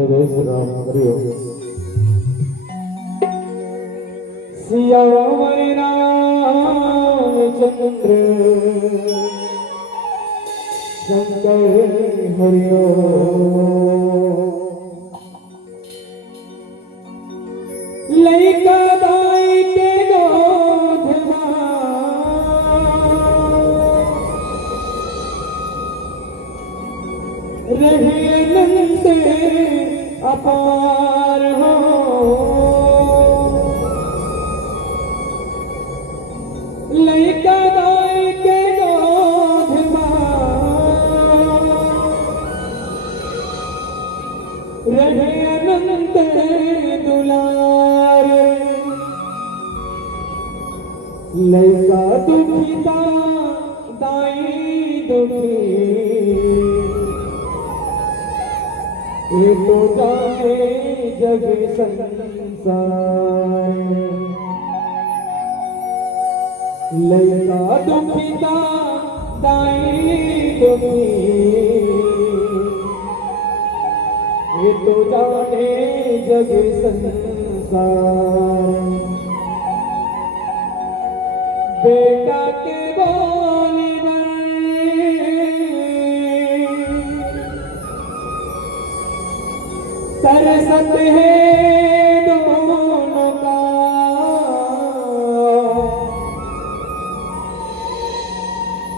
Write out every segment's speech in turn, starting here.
जय श्री राम हरिओम। सियावर रामचंद्र शंकर हरिओम। लइका दाई के गोधवा रहे नंद अपार हो। लइका दाई के गोधवा रहे नंद दुलार। लइका दुखिता दाई दुखी ये तो जाने जग संसार। लइका दुखिता दाई दुखी ये तो जाने जग संसार। बेटा के बोली तरसत है दोनों का।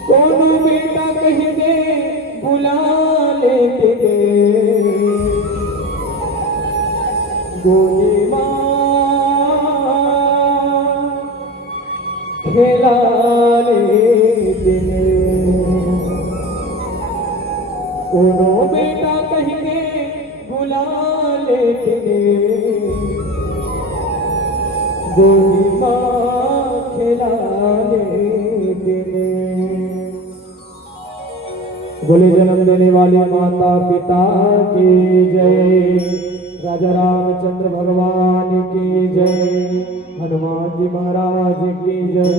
कौन बेटा कह दे बुला लेते गोली माँ खेला लेते। कोनो बेटा कह दे बुला लेते गोली माँ खेला लेते। बोले जन्म देने वाली माता पिता की जय। राजा रामचंद्र भगवान की जय। हनुमान जी महाराज की जय।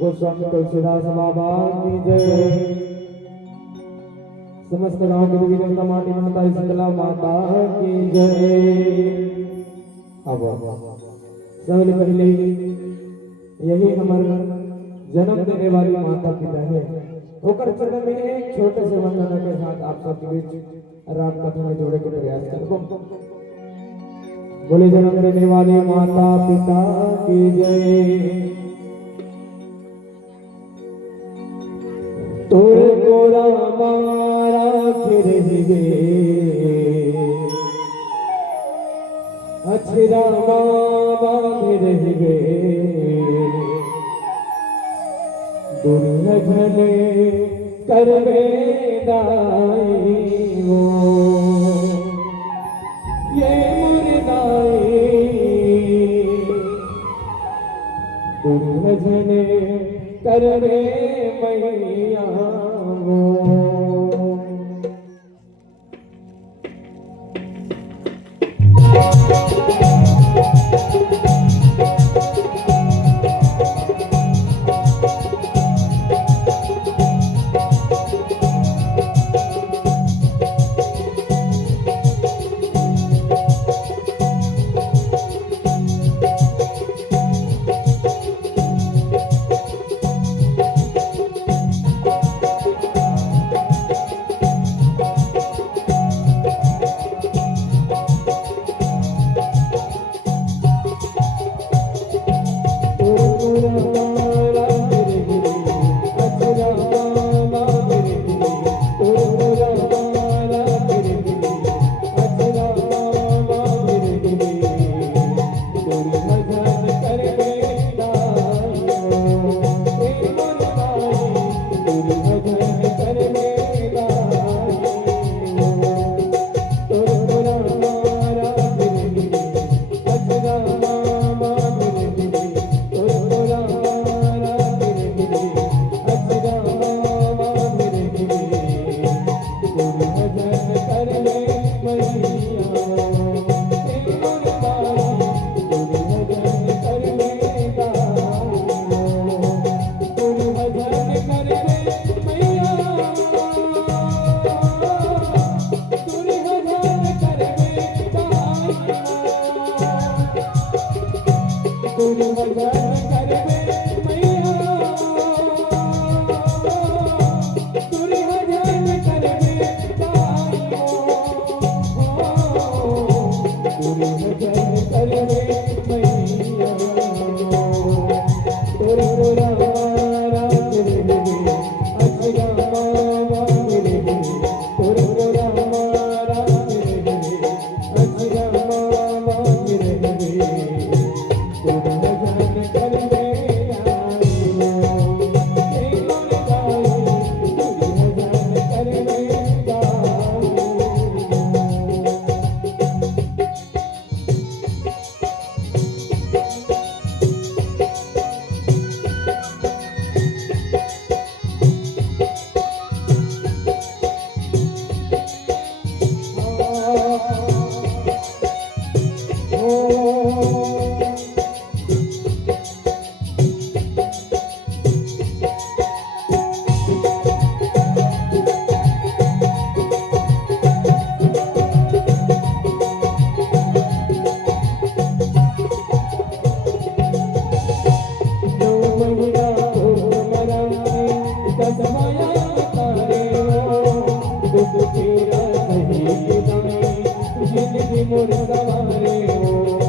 गोस्वामी तुलसीदास बाबा की जय। समस्त गांव के देवी देवता माटी माता शीतला माता की जय। अब सबसे पहले यही हमारे जन्म देने वाली माता पिता है होकर चरण में एक छोटे से वंदना के साथ आप सबके बीच राम कथा में जोड़े के प्रयास करो। बोले जन्म देने वाले माता पिता की जय। तुमको रामा रहिबे अछरा बाबा रहिबे। दुर्लभन करबे दाई वो ये मुर्दाई। दुर्लभन करबे मैया वो। दुख तेरा सही जुदाई जिंदगी मोर सवारे हो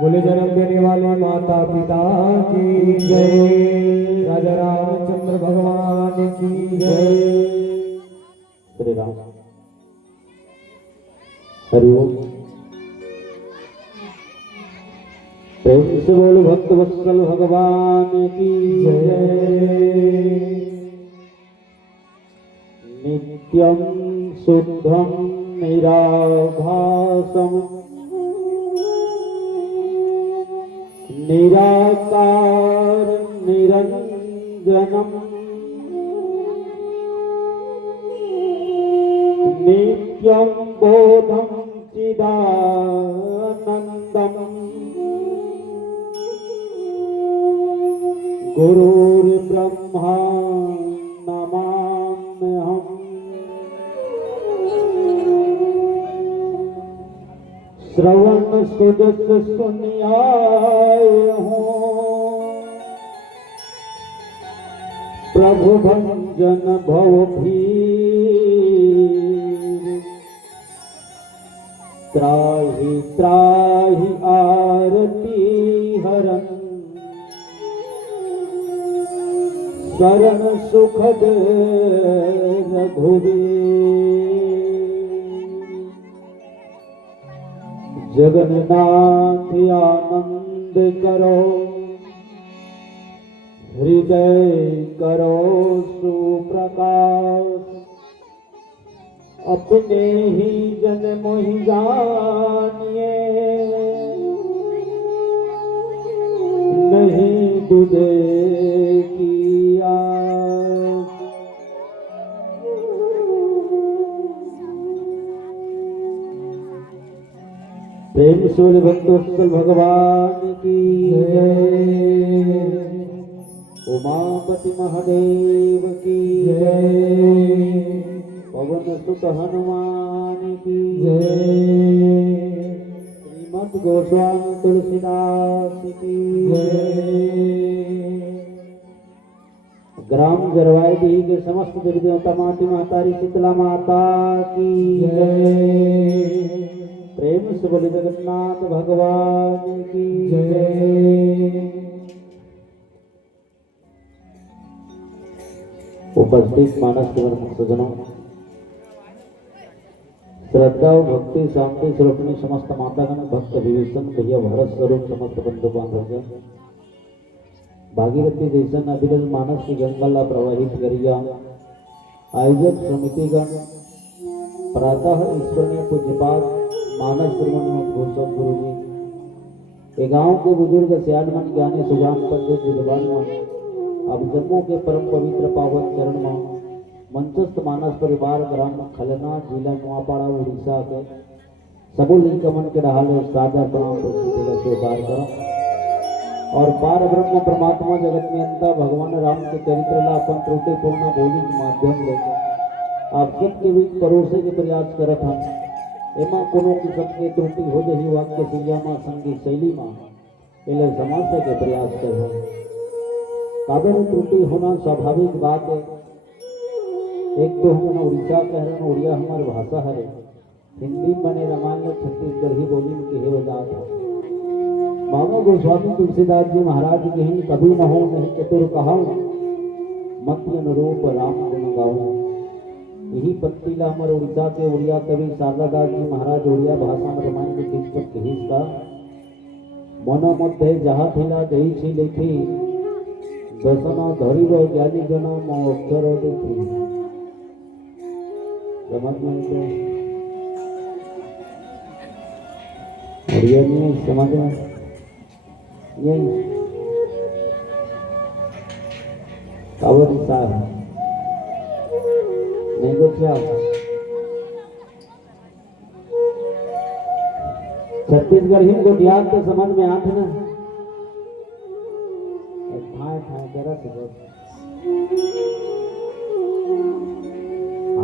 बोले जन्म देने वाले माता पिता की जय, राजा रामचंद्र भगवान की जय। श्री राम। हरिओम। प्रेम से बोलो भक्त वत्सल भगवान की जय। नित्यं शुद्धं निराभासम् निराकार निरंजनम् नित्यं बोधं सच्चिदानंदम गुरुर्ब्रह्मा नमाम्यहम् श्रवण सुजस सुनियाय हूँ प्रभु भंजन भव भीर त्राहि त्राहि आरती हरन शरण सुखद रघुवीर जगन्नाथ आनंद करो हृदय करो सुप्रकाश अपने ही जन मोहि जानिए नहीं दूधे की आस। प्रेम सूर्य भक्तोत्सल भगवान की जय। उमापति महादेव की जय। पवन सुत हनुमान की जय। श्रीमद गोस्वामी तुलसीदास की जय। ग्राम जरवाई के समस्त देवी देवता माटी महतारी शीतला माता की जय। प्रेम से बोले जगन्नाथ भगवान की जय। उपस्थित मानस सज्जनों, श्रद्धा और भक्ति शांति स्वरूपनी समस्त मातागण भक्त विभीषण भैया भरत स्वरूप समस्त बंधु बांधव भागीरथी देशन अभिरल मानस की गंगाला प्रवाहित करिया आयोजक समितिगण प्रातः ईश्वरीय पूज्यपाद मानस घोषक गुरु जी ये गांव के बुजुर्ग सियानमन ज्ञानी सुजान पंडित विद्वान अब जम्मू के परम पवित्र पावन चरण में मंचस्थ मानस परिवार ग्राम खलना जिला नुआपाड़ा उड़ीसा के सबो लिंकमन के डाल सादर प्रणाम प्रस्तुति स्वीकार करो और पार ब्रह्म परमात्मा जगत में अंता भगवान राम के चरित्र ला अपन त्रुटिपूर्ण बोली के माध्यम ले आप सबके बीच परोसे के प्रयास करत हम एमा कोनो किस्म के त्रुटि हो जही वाक्य क्रिया में संगीत शैली में एले समाज के प्रयास करो काबे में त्रुटि होना स्वाभाविक बात है। एक तो हम उड़ीसा कह रहे हैं उड़िया हमारी भाषा है हिंदी बने रामायण छत्तीसगढ़ी बोली में कहे वजात है। मानो गोस्वामी तुलसीदास जी महाराज के हिंद कभी न हो नहीं चतुर कहाऊं मत अनुरूप राम गुण गाऊं। यही पत्तीला हमारे उड़ीसा के उड़िया कवि शारदादास जी महाराज उड़िया भाषा में रामायण के पुस्तक कही का मनो मध्य जहाँ थिला जही छी लेखी दर्शना धरी रो ज्ञानी जनो मो अक्षरो देखी। समझ में उड़िया नहीं समझ में यही कावड़ साहब नहीं तो क्या छत्तीसगढ़ को दियात तो समझ में आते ना ठाए ठाए जरा से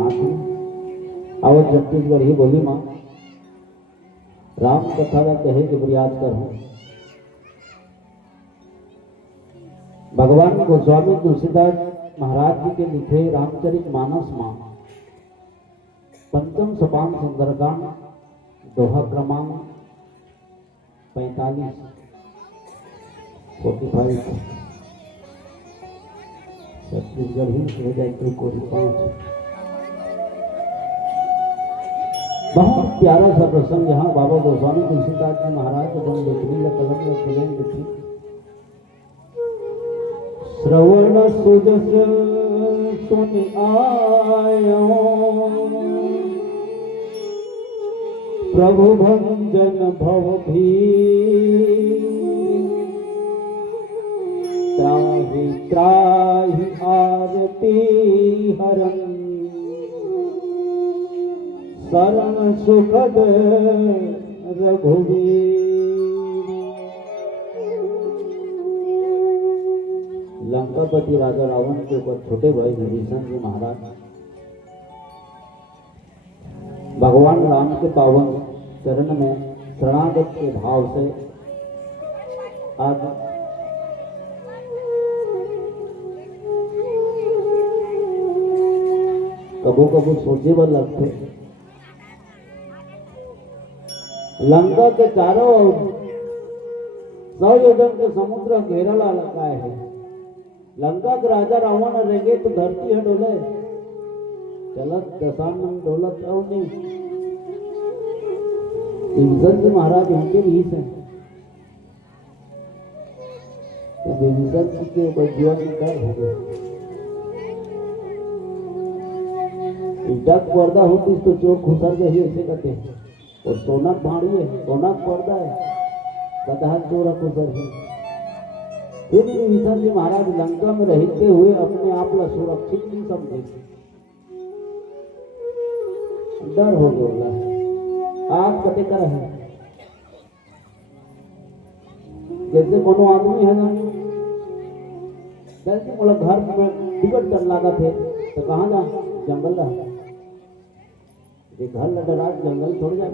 आते और छत्तीसगढ़ ही बोली माँ राम कथा का कहे के प्रयास कर हूँ। भगवान गोस्वामी तुलसीदास महाराज जी के लिखे रामचरित मानस मां पंचम सोपान सुंदरकांड दोहा क्रमांक 45 छत्तीसगढ़ ही बहुत प्यारा सा प्रसंग यहाँ बाबा गोस्वामी तुलसीदास जी महाराज कलम में कलम लिखी श्रवण सुजस सुन आयो प्रभु भंजन भव भीर त्राहि त्राहि आरती हरन शरण सुखद रघुवीर। लंकापति राजा रावण के ऊपर छोटे भाई विभीषण जी महाराज भगवान राम के पावन चरण में शरणागत के भाव से आज कबो कबो सोचे व लगते लंका के चारों ओर 100 योजन के समुद्र घेरला लगाए है। लंका के राजा रावण रेंगे तो धरती है डोले, चलत दशानन दौलत और नहीं। विभीषण जी महाराज उनके भी हैं, तो विभीषण जी के ऊपर जीवन में डर हो गया। डाक पर्दा होती तो चोर खुसर गई ऐसे कहते हैं, और सोना भाड़ी है, सोना पर्दा है, कदहा चोर खुसर है। फिर भी विभीषण जी महाराज लंका में रहते हुए अपने आप ला सुरक्षित नहीं समझे, डर हो गया। आप कते कर है जैसे कोनो आदमी है ना, जैसे बोला घर में टिकट कर लगा थे तो कहाँ जा जंगल रहा, घर लगा जंगल छोड़ जाए।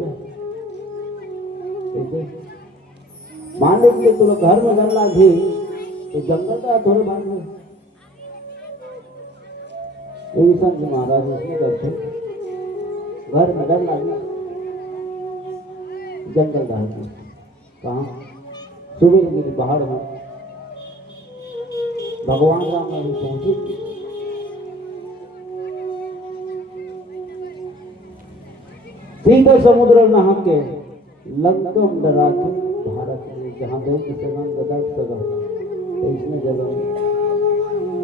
मान लीजिए तो घर में डर लागे तो जंगल का थोड़े बांध में विभीषण जी महाराज उसने करते घर में डर लागे जंगल रहा कहाँ सुबह गिरी पहाड़ में भगवान राम ने पहुंची। सीधे समुद्र नहा के लंकम डरा के भारत में जहाँ देव की सगन गदा सगन तो इसमें जगह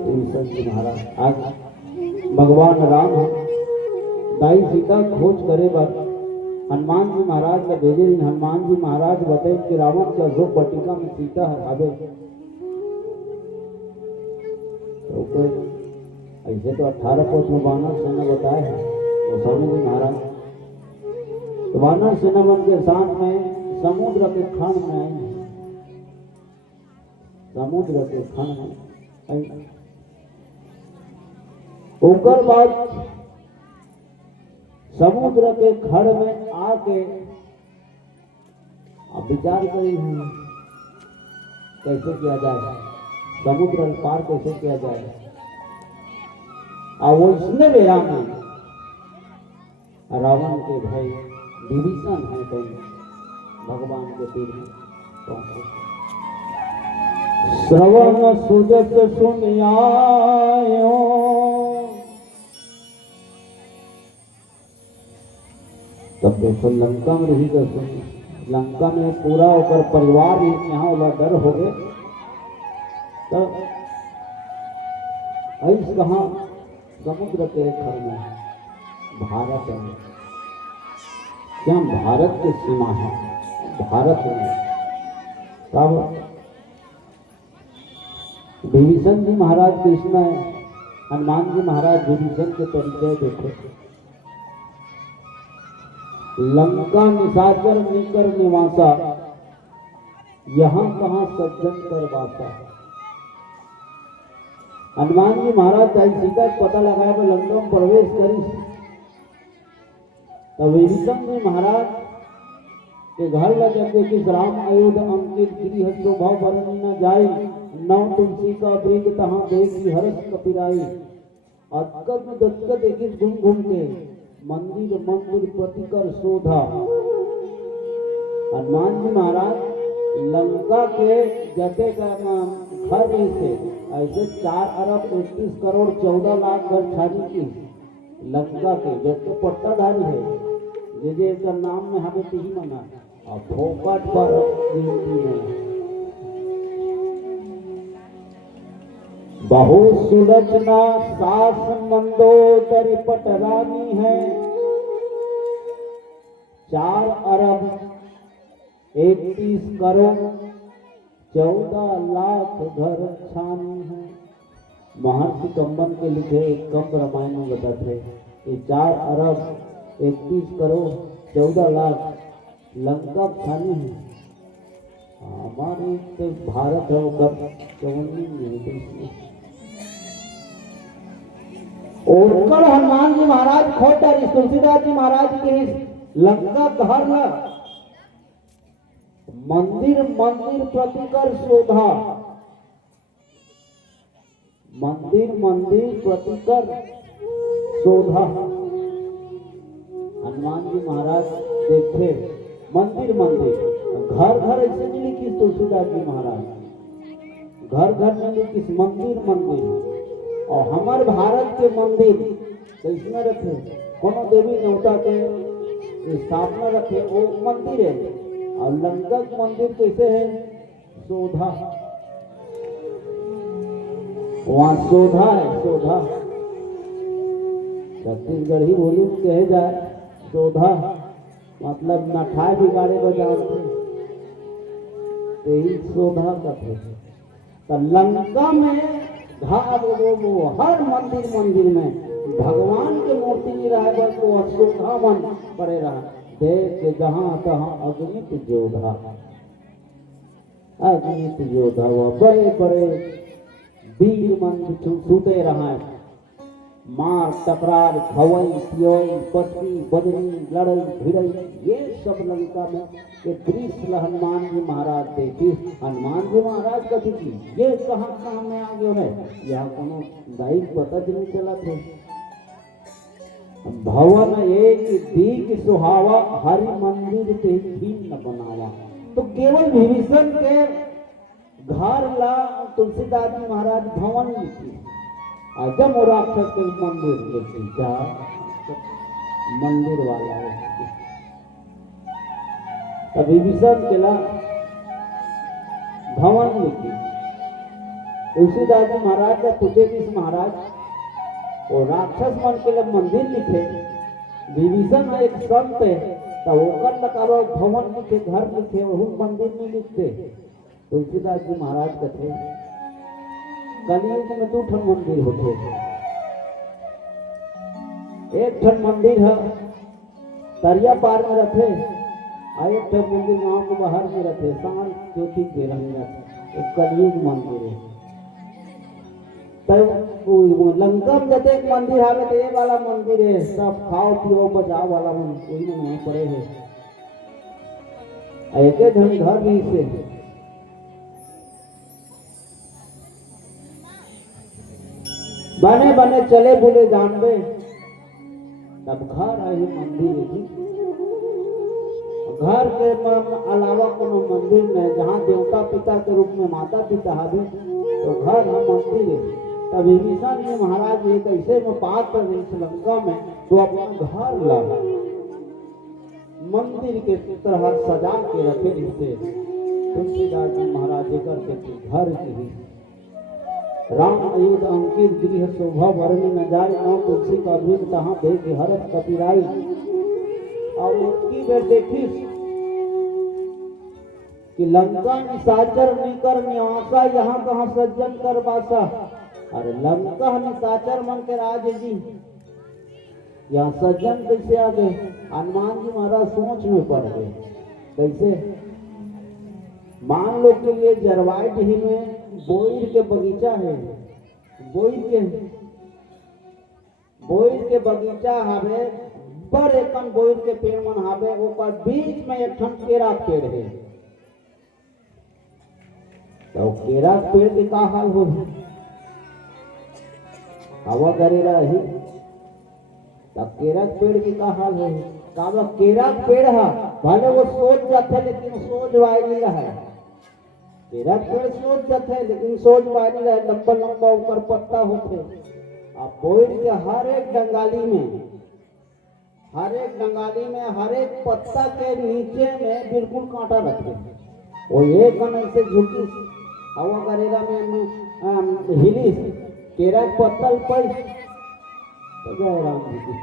विभीषण जी महाराज आज भगवान राम दाई सीता खोज करे बार हनुमान जी महाराज का भेजे। हनुमान जी महाराज बताए कि रावण के अशोक वाटिका में सीता हरावे तो ऐसे तो 18 कोस में वानर सेना बताए हैं गोस्वामी जी महाराज। तो वानर सेना मन के साथ में समुद्र के खंड में आए, समुद्र के खंड में आई। ओकर बाद समुद्र के खड़ में आके अब विचार करी कैसे किया जाए, समुद्र पार कैसे किया जाए। और वो इसने मेरा में रावण के भाई विभीषण है तो भगवान के तीर में पहुंचे। श्रवण सुजत सुनियायो तब देखो लंका में रही कर सुनी, लंका में पूरा होकर परिवार यहाँ वाला डर हो गए। तब ऐस कहा समुद्र के खर में भारत है, क्या भारत की सीमा है, भारत में तब विभीषण जी महाराज कृष्ण हनुमान जी महाराज विभीषण के परिचय देखो। लंका निशाचर निकर निवासा, यहाँ कहाँ सज्जन कर वासा। हनुमान जी महाराज चाहे सीता पता लगाए तो लंका में प्रवेश करी तो विभीषण जी महाराज के घर लगे कि राम अयोध्या अंकित गिरी शोभा बरनी न जाई, नौ तुलसी का वृंद तहाँ देखी हर्ष कपिराई। अदकत में दत्कत एक घूम घूम के मंदिर मंदिर प्रतिकर शोधा। हनुमान जी महाराज लंका के जटे का घर में से ऐसे 4 अरब 31 करोड़ 14 लाख घर छानी की लंका के जो तो पट्टाधारी है जे का नाम में हमें ही मना और फोकट पर बहु सुलचना सास मंदोदरी पटरानी है, 4 अरब 31 करोड़ 14 लाख घर छानी है। महर्षि कंबन के लिखे एक कम रामायण में बताते ये 4 अरब 31 करोड़ 14 लाख लंका खानी है। हमारे तो भारत है कब चवन्नी नहीं और हनुमान जी महाराज खोटर तुलसीदास जी महाराज के लंका घर न मंदिर मंदिर प्रतिकर शोधा मंदिर मंदिर प्रतिकर शोधा। हनुमान जी महाराज देखे मंदिर मंदिर घर घर ऐसे नहीं लिखी तुलसीदास जी महाराज घर घर में लिखी मंदिर मंदिर। और हमारे भारत के मंदिर कैसे रखे कोनो देवी देवता के स्थापना रखे वो मंदिर है और लंका मंदिर कैसे है शोधा वहां शोधा है शोधा छत्तीसगढ़ी बोली में कहे जाए शोधा मतलब नठाए बिगाड़े बजाते यही शोधा करते। तो लंका में वो हर मंदिर मंदिर में भगवान के मूर्ति नहीं रहा बल्कि वो शोधा मन पड़े रहा देख के जहां तहां अगणित योद्धा अगणित योद्धा वो बड़े बड़े वीर मन छूटे रहा मार टकरार खवई पियोई पटकी बजनी लड़ई भिड़ई ये सब लंका में ये दृश्य हनुमान जी महाराज देखी। हनुमान जी महाराज कथी की ये कहाँ में आ गए है यहाँ कोनो दाई पता नहीं चला थे। भवन एक दीक सुहावा हरि मंदिर ते न बनावा। तो केवल विभीषण के घर ला तुलसीदास जी महाराज भवन लिखी जब राक्षस के मंदिर लिखी क्या मंदिर वाला है तभी विभीषण के ला भवन लिखी। तुलसीदास जी महाराज का पूछे कि महाराज वो राक्षस मन के लिए मंदिर लिखे विभीषण एक संत है तो ओकर लगाओ भवन लिखे घर लिखे वो मंदिर नहीं लिखते। तुलसीदास जी महाराज कथे कलयुग में 2 ठन मंदिर होते एक ठन मंदिर है तरिया पार में रखे एक ठन मंदिर गांव के बाहर में रखे सांझ ज्योति के रहेगा एक कलयुग मंदिर है। तो लंका में जते एक मंदिर आवे तो ये वाला मंदिर है सब खाओ पियो बचाओ वाला मन कोई नहीं पड़े है एक ढंग घर भी से बने बने चले बुले जानबे तब घर आई मंदिर घर के अलावा कोनो मंदिर में जहाँ देवता पिता के रूप में माता पिता हवे तो घर है मंदिर है। तब विभीषण जी महाराज एक ऐसे में पात्र लंका में तो अपना घर ला मंदिर के तरह सजा के रखे जिससे तुलसीदास जी महाराज करके घर की राम अयुध अंकित गृह शोभा वर्णि न जाय नौ तुलसी का अभिन तहाँ देख हरत कपिराई। और उसकी बेर देखी कि लंका निशाचर निकर निवासा यहाँ कहाँ सज्जन कर बासा। अरे लंका निशाचर मन के राज जी यहाँ सज्जन कैसे आ गए। हनुमान जी महाराज सोच में पड़ गए कैसे मान लो कि ये जरवाई ढी में बोईर के बगीचा है बोईर के बगीचा हवे बड़े कन बोईर के पेड़ मन हवे ऊपर बीच में एक ठन केरा पेड़ है। तो केरा पेड़ के का हाल हो हवा गरेरा ही तब केरा पेड़ के का हाल हो काबा केरा पेड़ है भले वो सोच जाते लेकिन सोच वाई नहीं रहा केरा पेड़ सोच जाते लेकिन सोच वाई नहीं रहा लंबा लंबा ऊपर पत्ता होते। अब बोईर के हर एक डंगाली में हर एक पत्ता के नीचे में बिल्कुल कांटा रखे वो एक ऐसे झुकी हवा गरेरा में हिली केरा पत्तल पर तो जय राम जी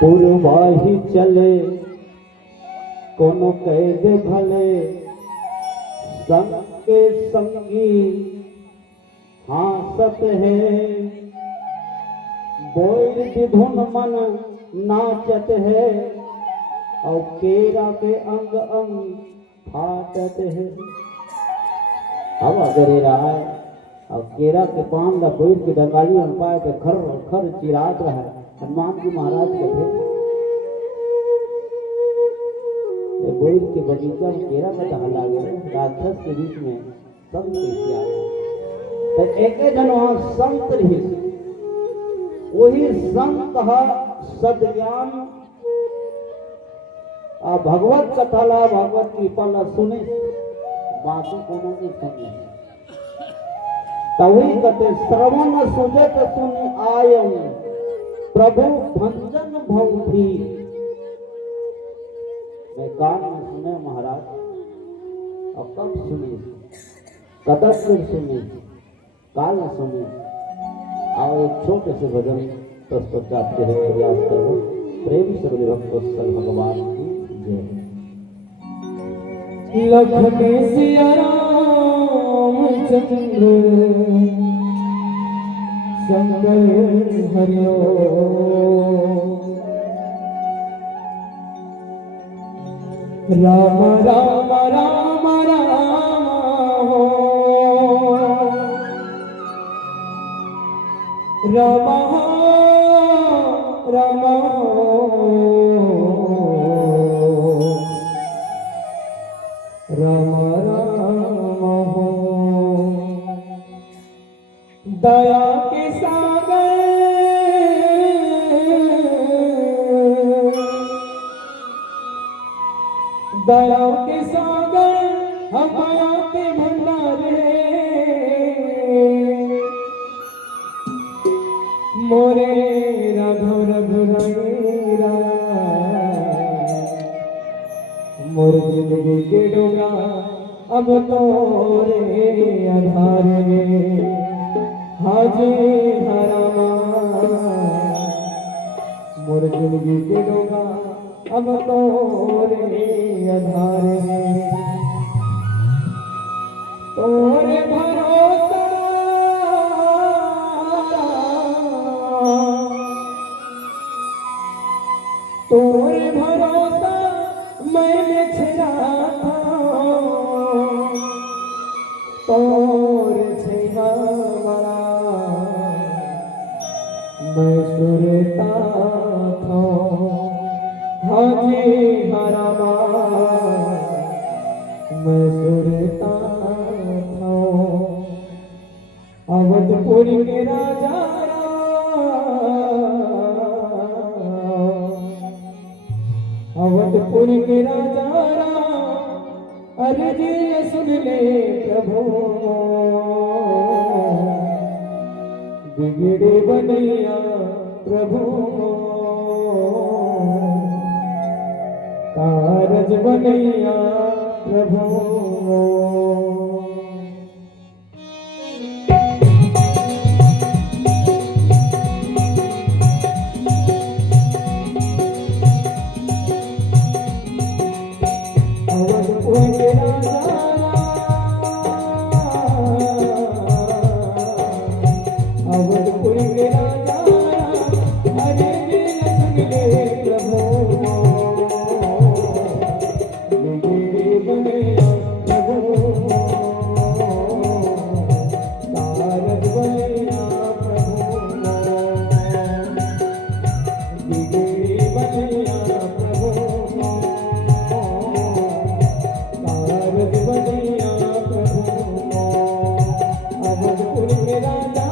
पूर्वाही चले कोनो कैद भले संग के संगी हासत है बोल विधुन मन नाचत है और केरा के अंग अंग फाटत है। अब अगर ये रहा है और केरा के पान का बैठ के डंगाली और पाए तो खर खर चिरात रहा है। हनुमान जी महाराज कहते बोल के बगीचा में केरा का टहला गया राक्षस के बीच में संत कैसे आ गए। तो एक जन वहां संत रही, वही संत सदज्ञान भगवत कथा ला भगवत कृपा ला सुने बाकी कोनो की सुने तभी कहते श्रवण सुजत सुनि आयम प्रभु भंजन भवधि। मैं कान में सुने महाराज और कब सुने कदम फिर सुने काल सुने। आओ एक छोटे से भजन पश्चात के प्रयास करो। प्रेम से बोले भक्तवत्सल भगवान की जय। लखन सिया रामचंद्र शंकर हरिओ। राम राम राम राम हो राम राम राम राम हो। दया के सागर दया के सागर हमाया के भंडारे मोरे राघव रघुराईरा। मोर जिंदगी के डोगा अब तोरे आधारे हाजी हरामा। मोर जिंदगी के डोगा अब तोरे आधारे तोरे भरोसा तोरे भरोसा मैंने छिड़ा था तोरे छिड़ा बड़ा मैं सुरता था। हाजी हरामा मैं सुरता था। अवधपुर के राजा अवधपुर के राजा अर्जी सुन ले प्रभु। बिगड़े बनैया प्रभु कारज बनैया प्रभु। अवधपुर के राजा अर्जी सुन ले प्रभु। बिगड़ी बनैया प्रभु कारज बनैया प्रभु। बिगड़ी बनैया प्रभु कारज बनैया प्रभु। अवधपुर के राजा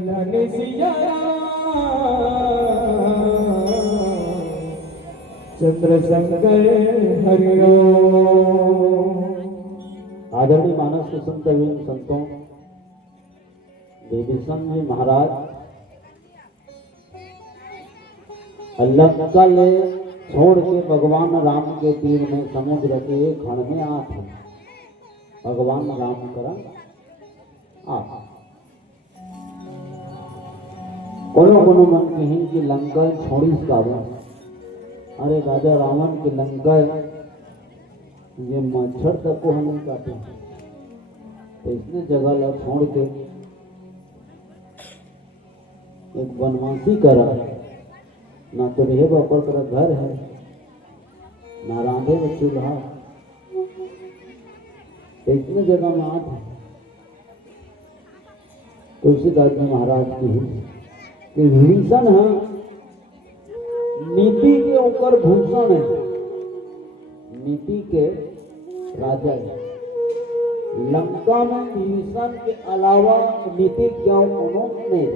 लखन सिया चंद्र शंकर हरिओ। आदरणीय मानस के संतवीन संतों, विभीषण जी महाराज लंका ले छोड़ के भगवान राम के तीर में समुद्र के एक क्षण में आत है। भगवान राम करा आप कोनो कोनो मन कहीं कि लंका छोड़ी काबू। अरे राजा रावण की लंका ये मच्छर तक को हम काटे, तो इसने जगह ला छोड़ के एक वनवासी करा। ना तो रहे बापर तेरा घर है, ना राधे वो चूल्हा, तो इसने जगह में आठ है। तुलसीदास जी महाराज की कि विभीषण है नीति के ऊपर भूषण है, नीति के राजा है। लंका में विभीषण के अलावा नीति क्या उन्होंने नहीं।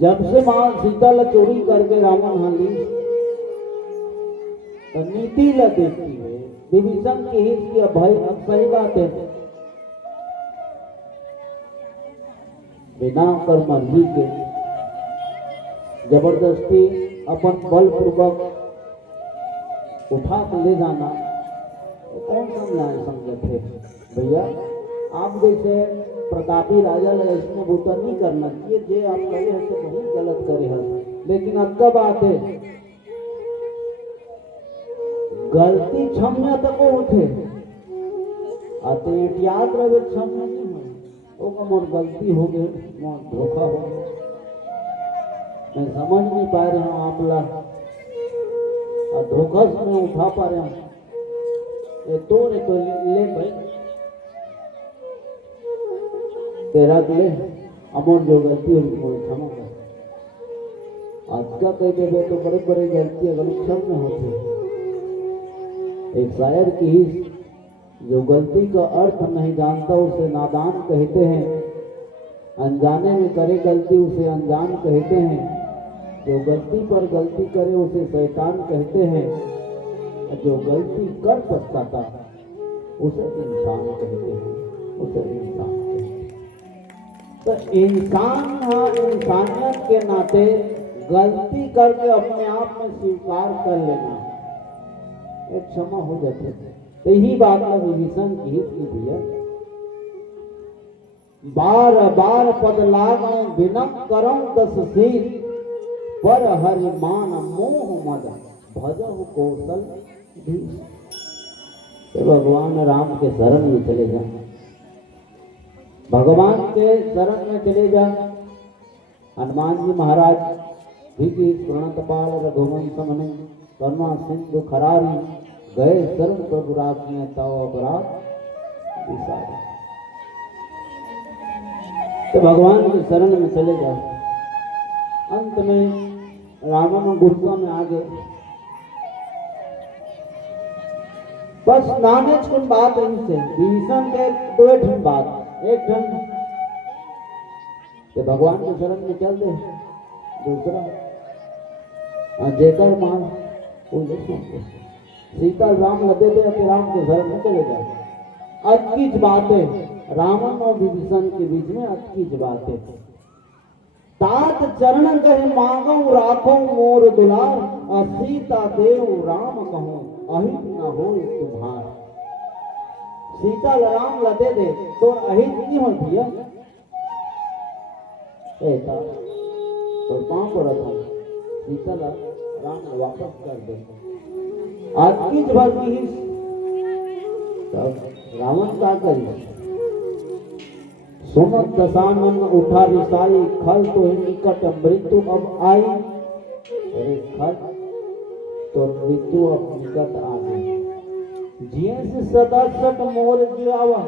जब से मां सीता ला चोरी करके रावण हाली तो नीति ला देखती है विभीषण के हित की। भाई अब सही बात है, बिना कर मर्जी के जबरदस्ती अपन बल पूर्वक उठा कर ले जाना तो कौन समझाए समझते है। भैया आप जैसे प्रतापी राजा लगे इसमें भूतन नहीं करना चाहिए। जे आप करे हैं तो बहुत गलत करे हैं, लेकिन अब का बात है गलती क्षम्य तक उठे आते याद रहे क्षम्य नहीं है। वो मोर गलती हो गई, मोर धोखा हो गया, मैं समझ नहीं पा रहा हूँ आप ला धोखा से मैं उठा पा रहा हूँ। ये तो ले भाई तेरा दिले अमोर जो गलती होगी वो क्षमा कर। आज का कह देवे तो बड़े बड़े गलती अगर क्षम में होती। एक शायर की ही जो गलती का अर्थ नहीं जानता उसे नादान कहते हैं, अनजाने में करे गलती उसे अनजान कहते हैं, जो गलती पर गलती करे उसे शैतान कहते हैं, जो गलती कर पछताता उसे इंसान कहते हैं, उसे इंसान कहते हैं। तो इंसान इंसानियत के नाते गलती करके अपने आप में स्वीकार कर लेना एक क्षमा हो जाती है। तो यही बात में विभीषण की हित की भैया बार बार पद लागो विनम करम दस शीर पर हरि मान मोह मद भजहु कौशल धीर। तो भगवान राम के शरण में चले जाए, भगवान के शरण में चले जा। हनुमान जी महाराज भी प्रणतपाल रघुवंश समन करुणा सिंधु खरारी गए शरण प्रभु राखिए तव अपराध विसारे। तो भगवान के शरण में चले जा। अंत में रावण गुस्सा में आ गए। बस नाने छुन बात इनसे विभीषण के दो ठन बात। एक ठन के भगवान के शरण में चल दे, दूसरा जेकर मान सीता राम लदे दे के राम के शरण में चले जाए। अटकीच बातें रावण और विभीषण के बीच में अटकीच बातें। तात चरण कहे मांगो राखो मोर दुलार सीता देव राम कहो अहित न हो तुम्हार। सीता राम लदे दे तो अहित नहीं हो भैया, ऐसा तो पांव पर रखा सीता राम वापस कर दे। आज की भर की रावण का करी सुमत दशानन उठा रिसाई खल तो निकट मृत्यु अब आई। अरे खल तो मृत्यु अब निकट आ गई। जिये से सदा सट मोर जियावा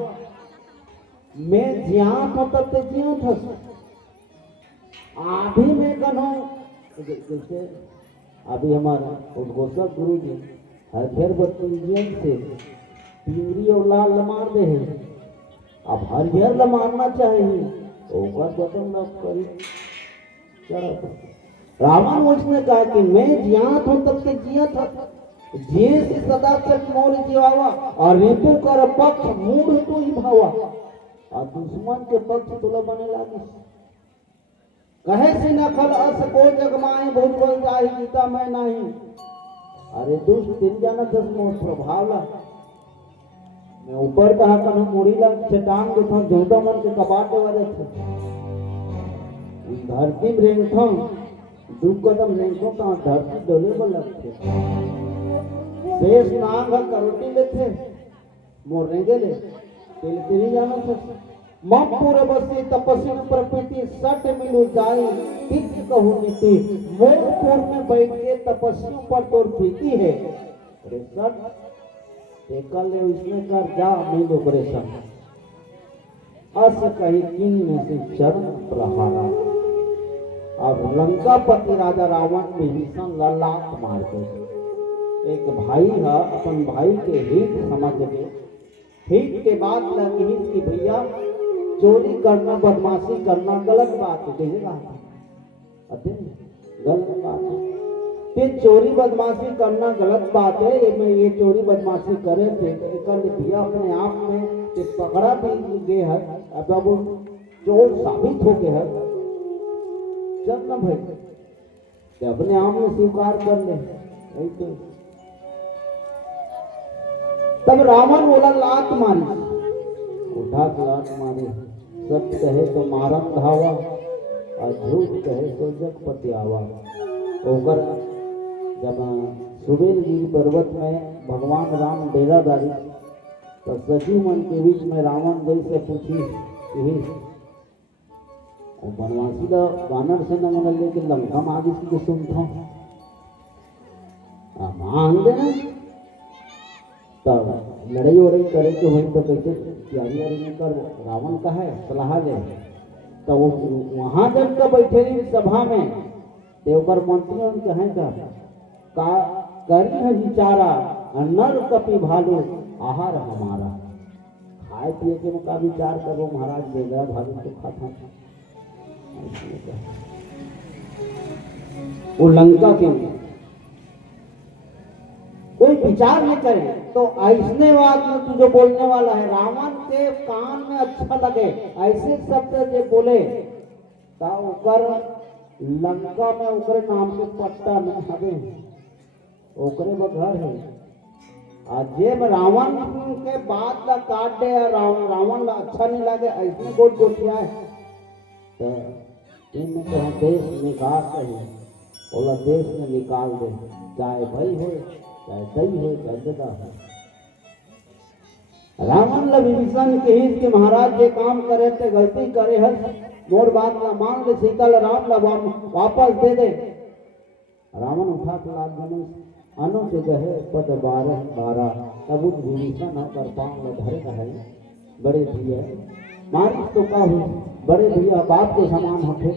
मैं ज्यां फतत ज्यों फस आधी में कनो। जैसे अभी हमारा उद्घोषक गुरु जी हरिहर बत्ती से प्यूरी और लाल मार दे हैं। अब हरिहर ला मारना चाहिए ओकर जतन न करी चढ़त। रावण उसने कहा कि मैं जियात हूं तब के जियत था, जिये से सदा तक मोर जीवावा, और रिपु कर पक्ष मूढ़ तू ही भावा, और दुश्मन के पक्ष तुला बने लागे। कहे से न खल अस को जगमाए बहुत बल जाहि गीता मैं नहीं। अरे दुष्ट दिन जाना दस मोर प्रभाव ला, मैं ऊपर कहा कन मुड़ी ला चटान के था जोटा मन के कपाटे वाले थे, धरती में रेंगथों दू कदम रेंगथों कहाँ धरती डोले पर लगते, शेष नांग करोटी लेते मोर रेंगे ले तेल तेरी जाना था। मम पूरे बसी तपस्वी प्रकृति सट मिलू जाए किच कहू नीति, मोर पूर में बैठ के तपस्वियों पर तोर प्रीति है। अरे सट देखल ले इसमें कर जा मिलो परेशान, अस कही किंग में से चरण प्रहारा। अब लंकापति राजा रावण विभीषण लात मार के एक भाई है अपन भाई के हित समझ के, हित के बाद लगी हित की भैया चोरी करना बदमाशी करना गलत बात है, कैसे कहा गलत बात है। ते चोरी बदमाशी करना गलत बात है, ये चोरी बदमाशी करे थे कर भैया अपने आप में ते पकड़ा भी गए है, अब वो चोर साबित हो गए है, चल न भाई ते अपने आप में स्वीकार कर ले। तो तब रावण बोला लात मारी, उठा के लात मारी, सत्य कहे तो मारम धावा, और झूठ कहे तो जगपति आवा। ओकर जब सुबेलगिरी पर्वत में भगवान राम डेरादारी, तो सखी मन के बीच में रावण जैसे पूछी यही बनवासी का वानर से न मन ले कि लंका में आगे की सुनता हूँ मान देना, तब लड़ाई वड़ाई करे के वही तो कैसे तैयारी नहीं कर रावण का है सलाह ले। तो वहां जब का बैठे सभा में देवकर मंत्रियों कहें का करी है विचारा, नर कपि भालू आहार हमारा। खाए पिए के मुका विचार करो महाराज, बेगरा भालू तो खाता था। वो लंका के कोई विचार नहीं करे तो ऐसने बात में तू जो बोलने वाला है रावण के कान में अच्छा लगे ऐसे शब्द जो बोले ता ओकर लंका में ओकरे नाम के पट्टा में हवे ओकरे बघर है। आज जे रावण के बात ला काट दे रावण ला अच्छा नहीं लगे ऐसने गोट गोटिया है तो इनमें तो देश निकाल चाहिए, बोला देश में निकाल दे, चाहे भाई हो चाहे सही हो चाहे जगह हो। रावण ला विभीषण के हित के महाराज जे काम करे थे गलती करे है, मोर बात ला मान ले, सीता ला राम ला वापस दे दे। रावण उठा के लाद धनुष अनु से गहे पद 12 तब उस विभीषण कर पांव ला धरे है। बड़े भैया मारिच तो का हुई, बड़े भैया बाप के समान होते,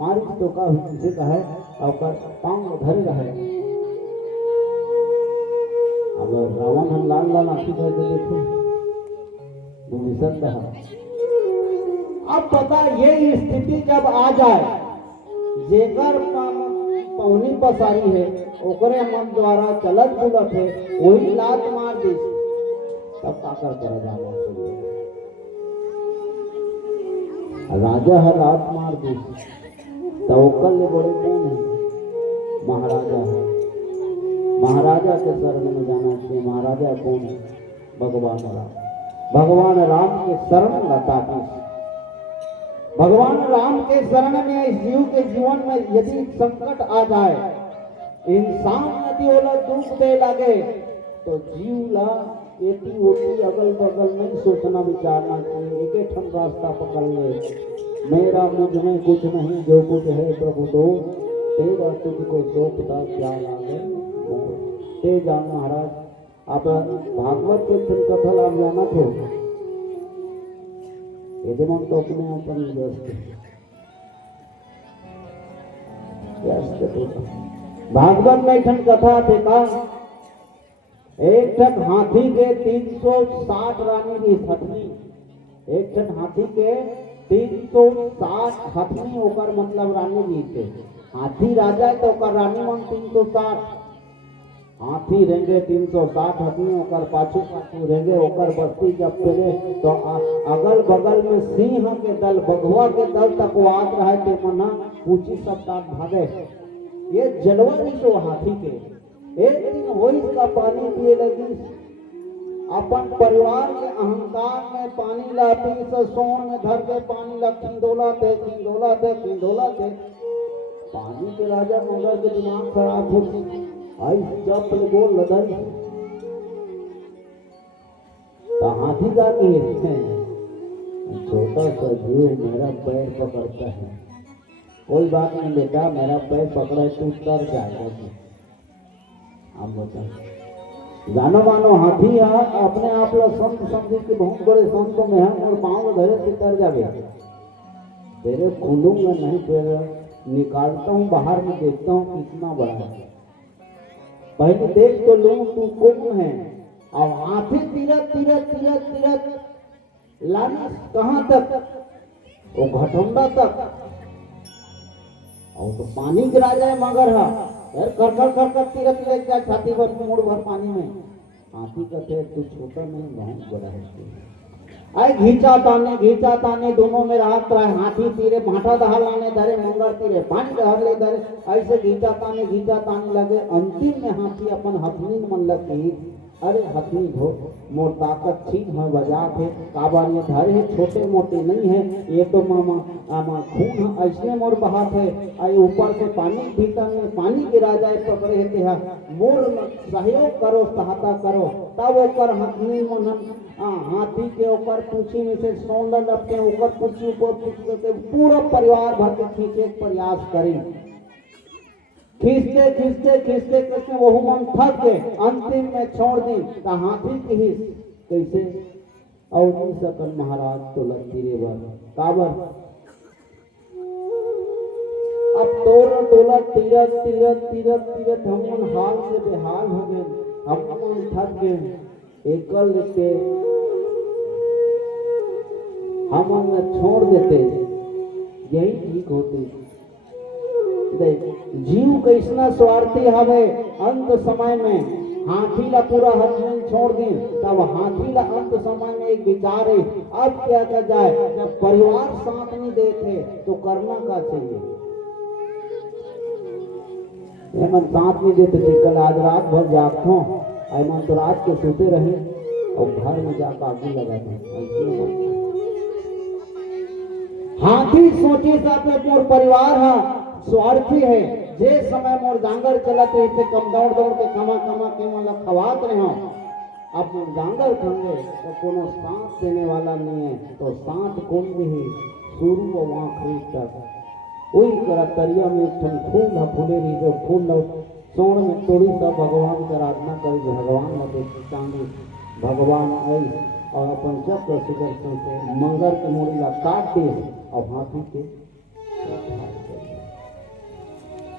मारिच तो का हुई से कहे और पांव ला धरे रहे। अब रावण हम लाल लाल आंखी करके देखे विभीषण कहा अब पता ये स्थिति जब आ जाए जेकर पौनी पसारी है ओकरे मन द्वारा चलत बुलत है वही लात मार दी तब काकर कर जावा राजा है लात मार दी तो ओकर ले बड़े कौन है महाराजा है। महाराजा के शरण में जाना चाहिए। महाराजा कौन है? भगवान राम। भगवान राम के शरण लता की भगवान राम के शरण में इस जीव के जीवन में यदि संकट आ जाए इंसान यदि ओला दुख दे लगे तो जीव ला एटी ओटी अगल बगल नहीं सोचना विचारना चाहिए, एक ठन रास्ता पकड़ ले। मेरा मुझ में कुछ नहीं जो कुछ है प्रभु दो, तेरा तुझको सौंपता क्या लागे ते जान। महाराज आप भागवत के कथा लाभ जाना थे यजमान तो अपने अपन व्यस्त भागवत में ठन कथा थे का एक ठन हाथी के 360 रानी की हथनी, एक ठन हाथी के 360 हथनी ओकर मतलब रानी जी थे। हाथी राजा है तो ओकर रानी मन 360, हाथी रेंगे 360 हथनी ओकर पाछू पाछू रेंगे। ओकर बस्ती जब चले तो अगल बगल में सिंह के दल, बघवा के दल तक वो आत रहे थे मना पूछी सब काट भागे। ये जलवा नहीं तो हाथी के। एक दिन वही का पानी पिए लगी, अपन परिवार के अहंकार में पानी ला पी से सोन में धर के पानी ला खिंदोला थे खिंदोला थे खिंदोला थे। पानी के राजा मगर के दिमाग खराब हो आई चप्पल बोल लदर तो हाथी जाके छोटा सा जीव मेरा पैर पकड़ता है। कोई बात नहीं बेटा, मेरा पैर पकड़ा तू तर जाएगा। आप बता जानो मानो हाथी अपने आप ला संत समझी के बहुत बड़े संत में हम और पाँव धरे से तर जावे। तेरे खोलूंगा नहीं, तेरा निकालता हूँ बाहर में, देखता हूँ कितना बड़ा है। पहले देख तो लूं तू कौन है। और हाथी तीरथ तीरथ तीरथ तीरथ लाने कहाँ तक, वो घटुंडा तक। और तो पानी गिरा जाए मगर हा यार कर तीरथ ले जा छाती भर मुड़ भर पानी में। हाथी कहते तू छोटा नहीं बहुत बड़ा है। आए घींचा ताने दोनों में राहत रहे। हाथी तीरे भाटा दहा लाने धरे, मंगर तीरे पानी दहर ले धरे। ऐसे घींचा ताने लगे। अंतिम में हाथी अपन हथनी मन लगी, अरे हथनी हो मोर ताकत छीन है बजा थे काबर ये धरे है, छोटे मोटे नहीं है ये तो मामा आमा खून है ऐसने मोर बहात है। आई ऊपर से पानी भीतर में पानी गिरा जाए पकड़े है मोर सहयोग करो सहायता करो। तब ओकर हथनी मन हाथी के ऊपर पूछी में से सोंड लपटे ऊपर पूछी ऊपर पूछ पूरा परिवार भर के खींचे प्रयास करी। खींचते खींचते खींचते खींचते वो मन थक गए, अंतिम में छोड़ दी। तो हाथी की हिस्स कैसे और नहीं सकन महाराज तो लगती रे बार काबर। अब तोला तीरथ तीरथ तीरथ तीरथ हम मन हाल से बेहाल हो गए, हम मन थक गए। एकल लेते हम मन छोड़ देते, यही ठीक होती। जीव कैसना स्वार्थी हवे, अंत समय में हाथी ला पूरा हथनी छोड़ दी। तब हाथी ला अंत समय में एक विचार है, अब क्या कर जाए। जब परिवार साथ नहीं देते तो करना क्या चाहिए। मन साथ नहीं देते थे, कल आज रात भर जागता हूँ, मन तो रात के सोते रहे और घर में जाकर आगे लगाते। हाथी सोचे साथ में पूरा परिवार है स्वार्थी है। जे समय मोर जांगर चलते इसे कम दौड़ दौड़ के कमा के मतलब खवात रहे हो। अब जांगर खंगे तो कोनो सांस देने वाला नहीं है, तो सांस कौन भी है शुरू वो वहाँ खरीद तक वही करा तरिया में फूल फूले रही जो फूल सोड़ में तोड़ी सब भगवान की आराधना कर भगवान लगे चांदी भगवान आई और अपन चक्र सुदर्शन से मंगर के मोड़ी ला काट दे और हाथी के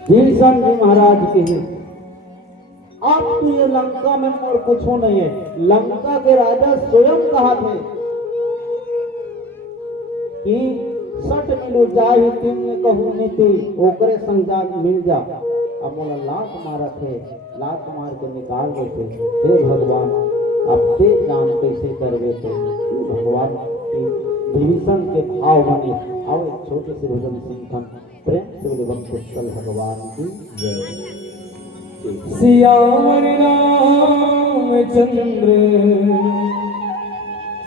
भीषण जी महाराज के हैं। अब तो ये लंका में और कुछ नहीं है। लंका के राजा स्वयं कहा थे कि सट मिलो जाहि तिमने कहू नीति ओकरे संजा मिल जा। अब मोला लात मारा थे, लात मार के निकाल गए थे। हे भगवान अब ते जान कैसे करवे थे। भगवान विभीषण के भाव बने। और एक छोटे से भजन सिंह प्रेम से बोले भक्तवत्सल भगवान की जय। सियावर रामचंद्र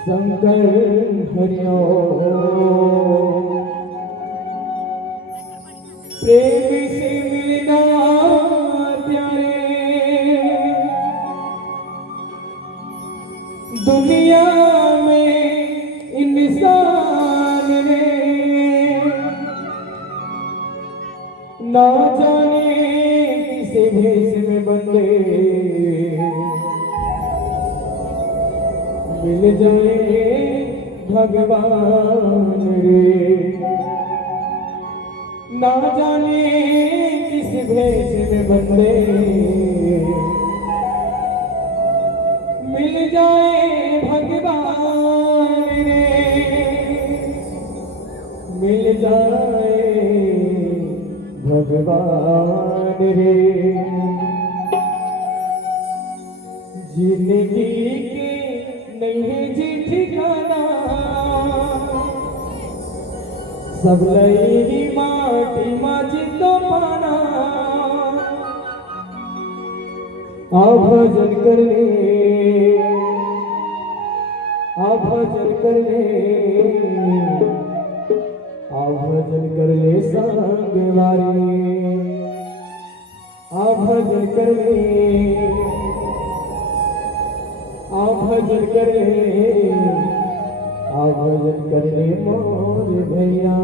शंकर हरिओ प्रेम से मिलना प्यारे दुनिया में इंसान ने ना जाने किसे भेष में बंदे मिल जाए भगवान रे। ना जाने किस भेष में बंदे मिल जाए भगवान रे। जाए भगवान रे। जिंदगी के नहीं जी ठिकाना, सब लई माटी माजी तो पाना। आओ भजन कर ले, आओ भजन कर ले, आओ भजन कर ले संग वारी। आओ भजन कर ले, आओ भजन कर ले, आओ भजन कर ले मोर भैया।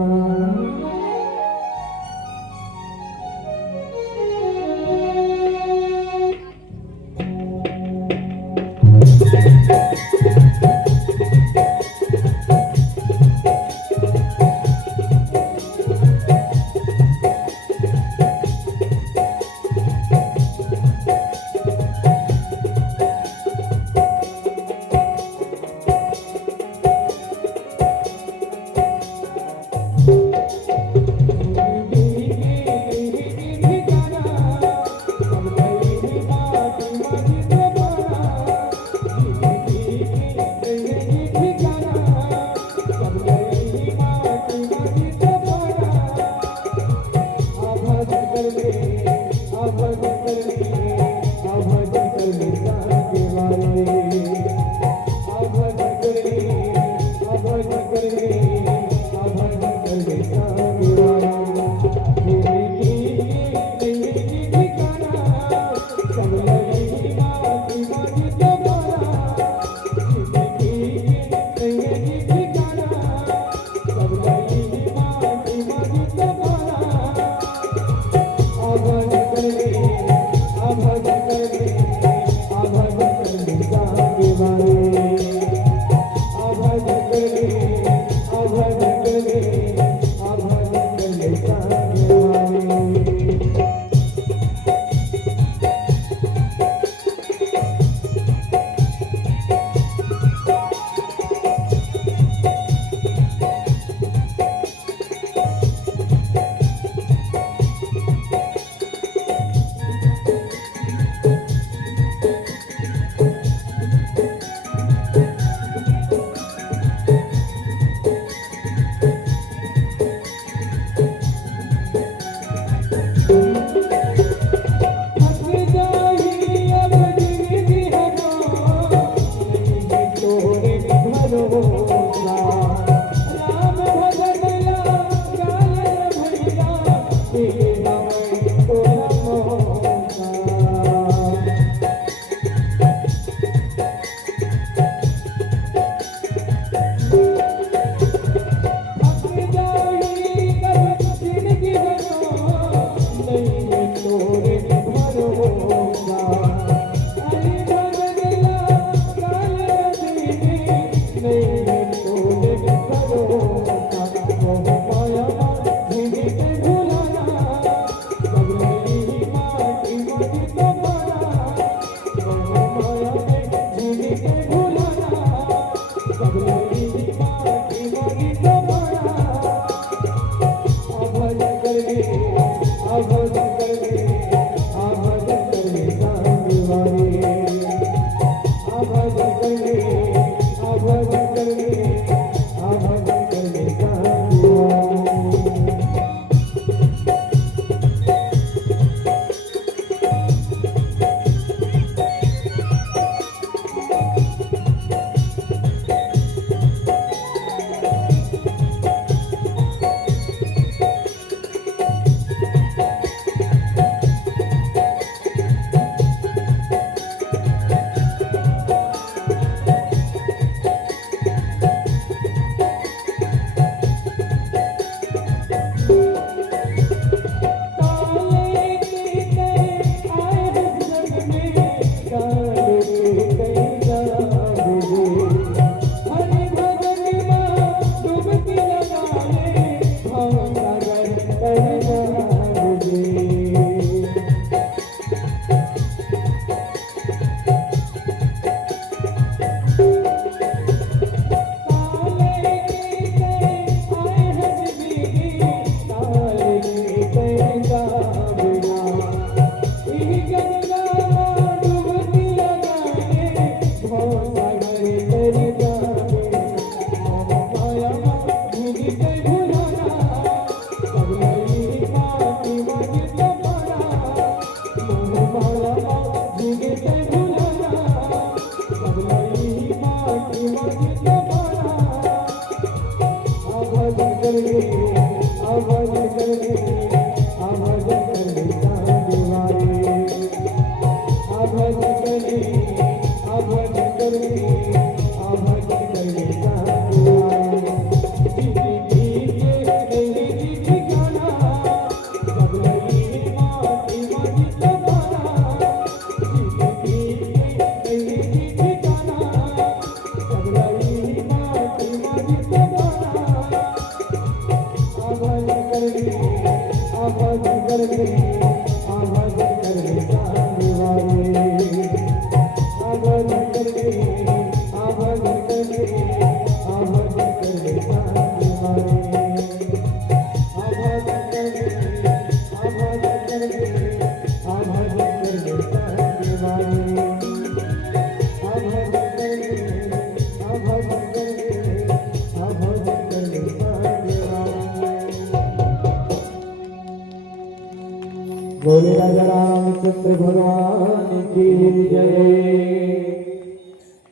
बोले राजा रामचंद्र भगवान की जय।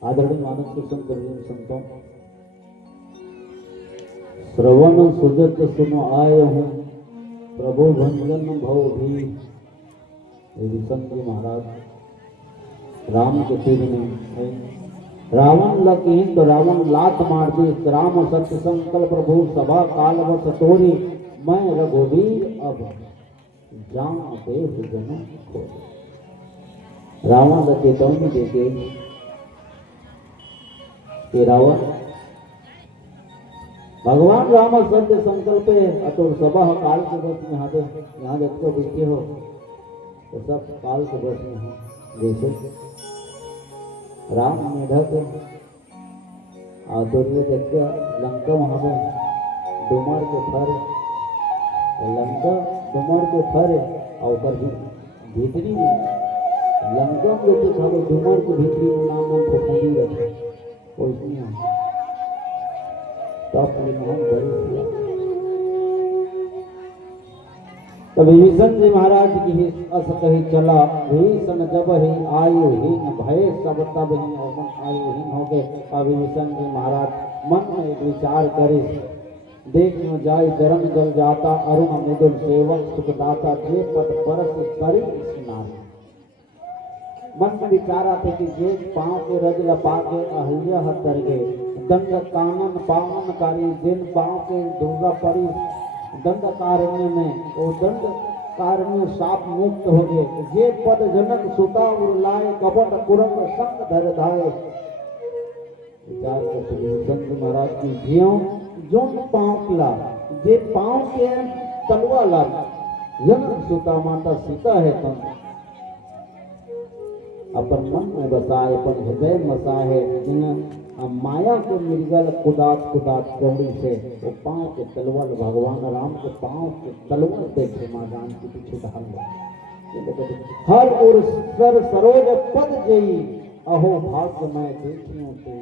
आदरणीय मानस के संतों, श्रवण सुजत सुन आय हूँ, प्रभु भंजन भव भी। संत महाराज राम के तीर में रावण लकीन तो रावण लात मार दी, राम सत्य संकल्प प्रभु सभा काल वश तोरी, मैं रघुवीर अब जान देव जन को। रावण का चेतावनी देते कि रावण भगवान राम सत्य संकल्प अतुर सभा काल के बस में यहाँ जब तो बैठे हो तो सब काल के बस में हो। जैसे राम मेढक आतुर्य देखते लंका वहां में डुमर के फर लंका डुमर के फर और पर भीतरी में लंका में जो था वो डुमर के भीतरी में नाम फुफुंदी रखे उसमें तब बड़े तो विभीषण जी महाराज की अस कही चला, भीषण जब ही आयुहीन भय सब तब ही अवमन आयुहीन हो गए। अब विभीषण जी महाराज मन में एक विचार करे, देख न जाय चरण जल जाता, अरुण मुदुल सेवक सुखदाता, जे पद परस करी स्नान। मन में विचार आते कि जे पांव के रज लपा के अहिल्या हतर गए, दंड कानन पावन कारी, जिन पांव के दुर्गा पड़ी दंड कारण्य में वो दंड कारण्य साप मुक्त हो गए। जे पद जनक सुता उर्लाए, कपट कुरंग संग धर धाये। विचार करते संत महाराज की जियो जोन पांव किला, जे पांव के तलवा ला, जनक सुता माता सीता है तन अपन मन में बसाए, अपन हृदय मसाए, जिन माया के मिर्गल कुदात कुदात चौड़ी से वो पांव के तलवार भगवान राम के पांव के तलवार देखे माँ जान के पीछे ढाल हर और सर सरोज पद जई, अहो भाग्य मैं देखियों ते।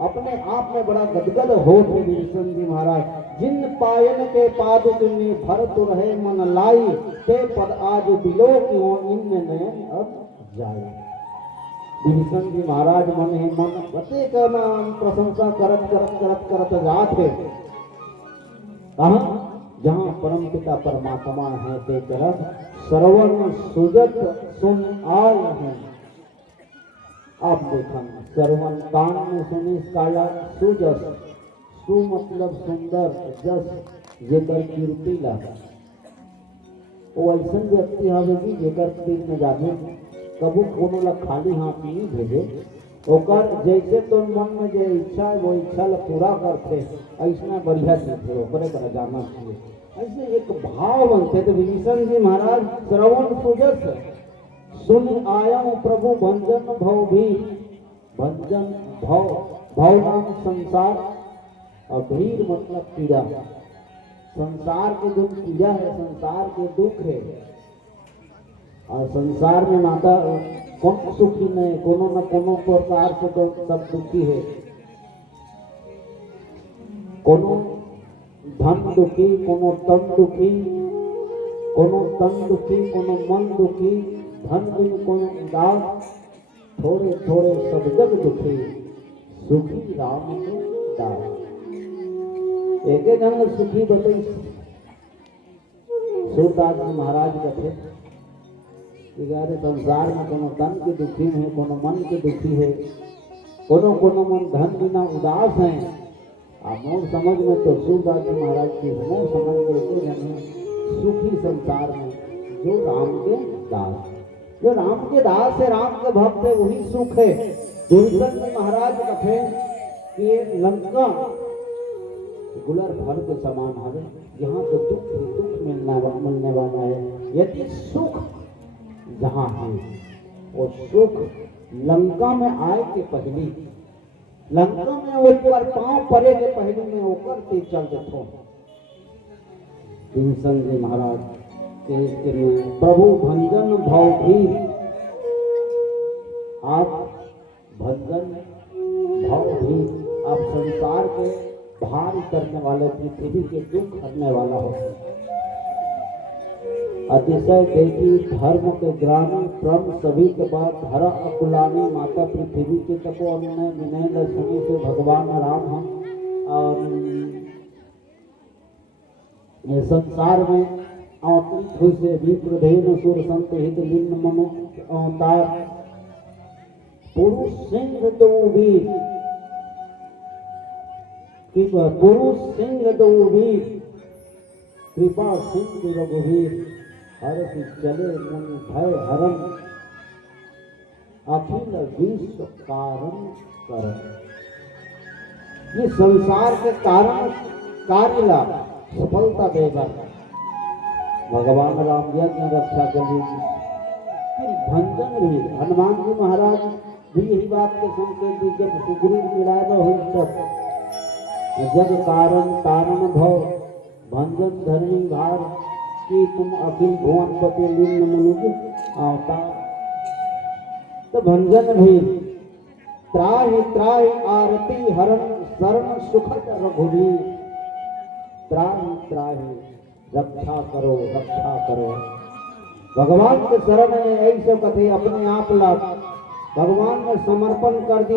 अपने आप में बड़ा गदगद हो थे विभीषण जी महाराज, जिन पायन के पादुक में भर तो रहे मन लाई, ते पद आज बिलो क्यों इन नयन अब जाए। विभीषण जी महाराज मन ही मन पते का नाम प्रशंसा करत करत करत करत जात है। कहा जहाँ परम पिता परमात्मा है ते तरफ श्रवण सुजत सुन आय हैं। आप देखा श्रवण कान में सुनी काया सुजस, सु मतलब सुंदर, जस जेकर कीर्ति ला। वो ऐसा व्यक्ति हवे जेकर तीर में जाने कबू कोनो ला खाली हाथ नहीं भेजे, ओकर जैसे तो मन में जो इच्छा है वो इच्छा ला पूरा करते, ऐसा बढ़िया चीज है ओकरे पर जाना चाहिए। ऐसे एक भाव बनते। तो विभीषण जी महाराज श्रवण सुजस सुन आया प्रभु भंजन भव भी, भंजन भव भव नाम संसार और भीर मतलब पीड़ा। संसार के जो पीड़ा है, संसार के दुख है, और संसार में माता कौन सुखी नहीं, कोनो न कोनो प्रकार से तो सब दुखी है। कोनो धन दुखी, कोनो तन दुखी, कोनो तन दुखी, कोनो मन दुखी, धन बिन कोनो उदास, थोड़े थोड़े सब जग दुखी, सुखी राम के दास। एक जन सुखी बतई सूरदास जी महाराज कथे कि यार संसार में कोनो तन के दुखी है, कोनो मन के दुखी है, कोनो कोनो मन धन बिना उदास है। आप मोर समझ में तो सूरदास जी महाराज की मोर समझ में एक जन सुखी संसार में जो राम के दास, जो राम के दास है, राम के भक्त है, वही सुख है। दुर्योधन जी महाराज कथे कि ये लंका गुलर फल के समान है, यहाँ तो दुख ही दुख मिलने वाला है। यदि सुख जहाँ है वो सुख लंका में आए के पहली, लंका में वो एक बार पांव पड़े के पहले में होकर ते चल देते। भीमसेन जी महाराज के में प्रभु भंजन भाव भी, आप भंजन भाव भी, आप संसार के भार करने वाले, पृथ्वी के दुख करने वाला हो। अतिशय देखी धर्म के ग्रामी क्रम सभी के बाद धरा अकुलानी माता पृथ्वी के तपो अन्य विनय सुनी से भगवान राम हम। और ये संसार में अवतरित हुई से विप्रधेन सुर संत हित लिंग मनो अवतार पुरुष सिंह दो वीर, पुरुष सिंह दो वीर, कृपा सिंह रघुवीर, हर की चले मन भय हरम, अखिल विश्व कारण कर। ये संसार के कारण कार्य लाभ सफलता देगा। भगवान राम यज्ञ रक्षा करेगी। फिर भंजन भी हनुमान जी महाराज भी यही बात के संकेत दी, जब सुग्रीव मिलाए हो तब जग कारण तारण भव भंजन धरणी भार कि तुम अखिल भुवन पति लिंग मनुज अवतार। तो भंजन भी त्राहि त्राहि आरती हरण शरण सुखद रघुवीर, त्राहि त्राहि रक्षा करो रक्षा करो। भगवान के शरण में ऐसे कथे अपने आप ला भगवान में समर्पण कर दी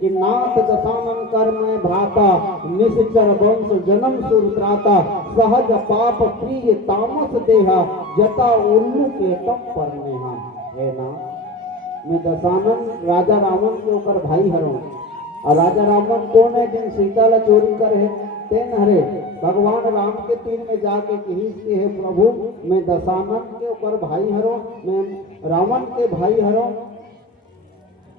कि नाथ दशानन कर में भ्राता, निश्चर वंश जन्म सुत्राता, सहज पाप प्रिय तामस देहा, जटा उल्लू के तम पर नेहा। है ना, मैं दशानन राजा रावण के ऊपर भाई हरो, और राजा रावण कौन है जिन सीता ला चोरी कर है तेन हरे। भगवान राम के तीर में जाके कहते हैं प्रभु मैं दशानन के ऊपर भाई हरो, मैं रावण के भाई हरो।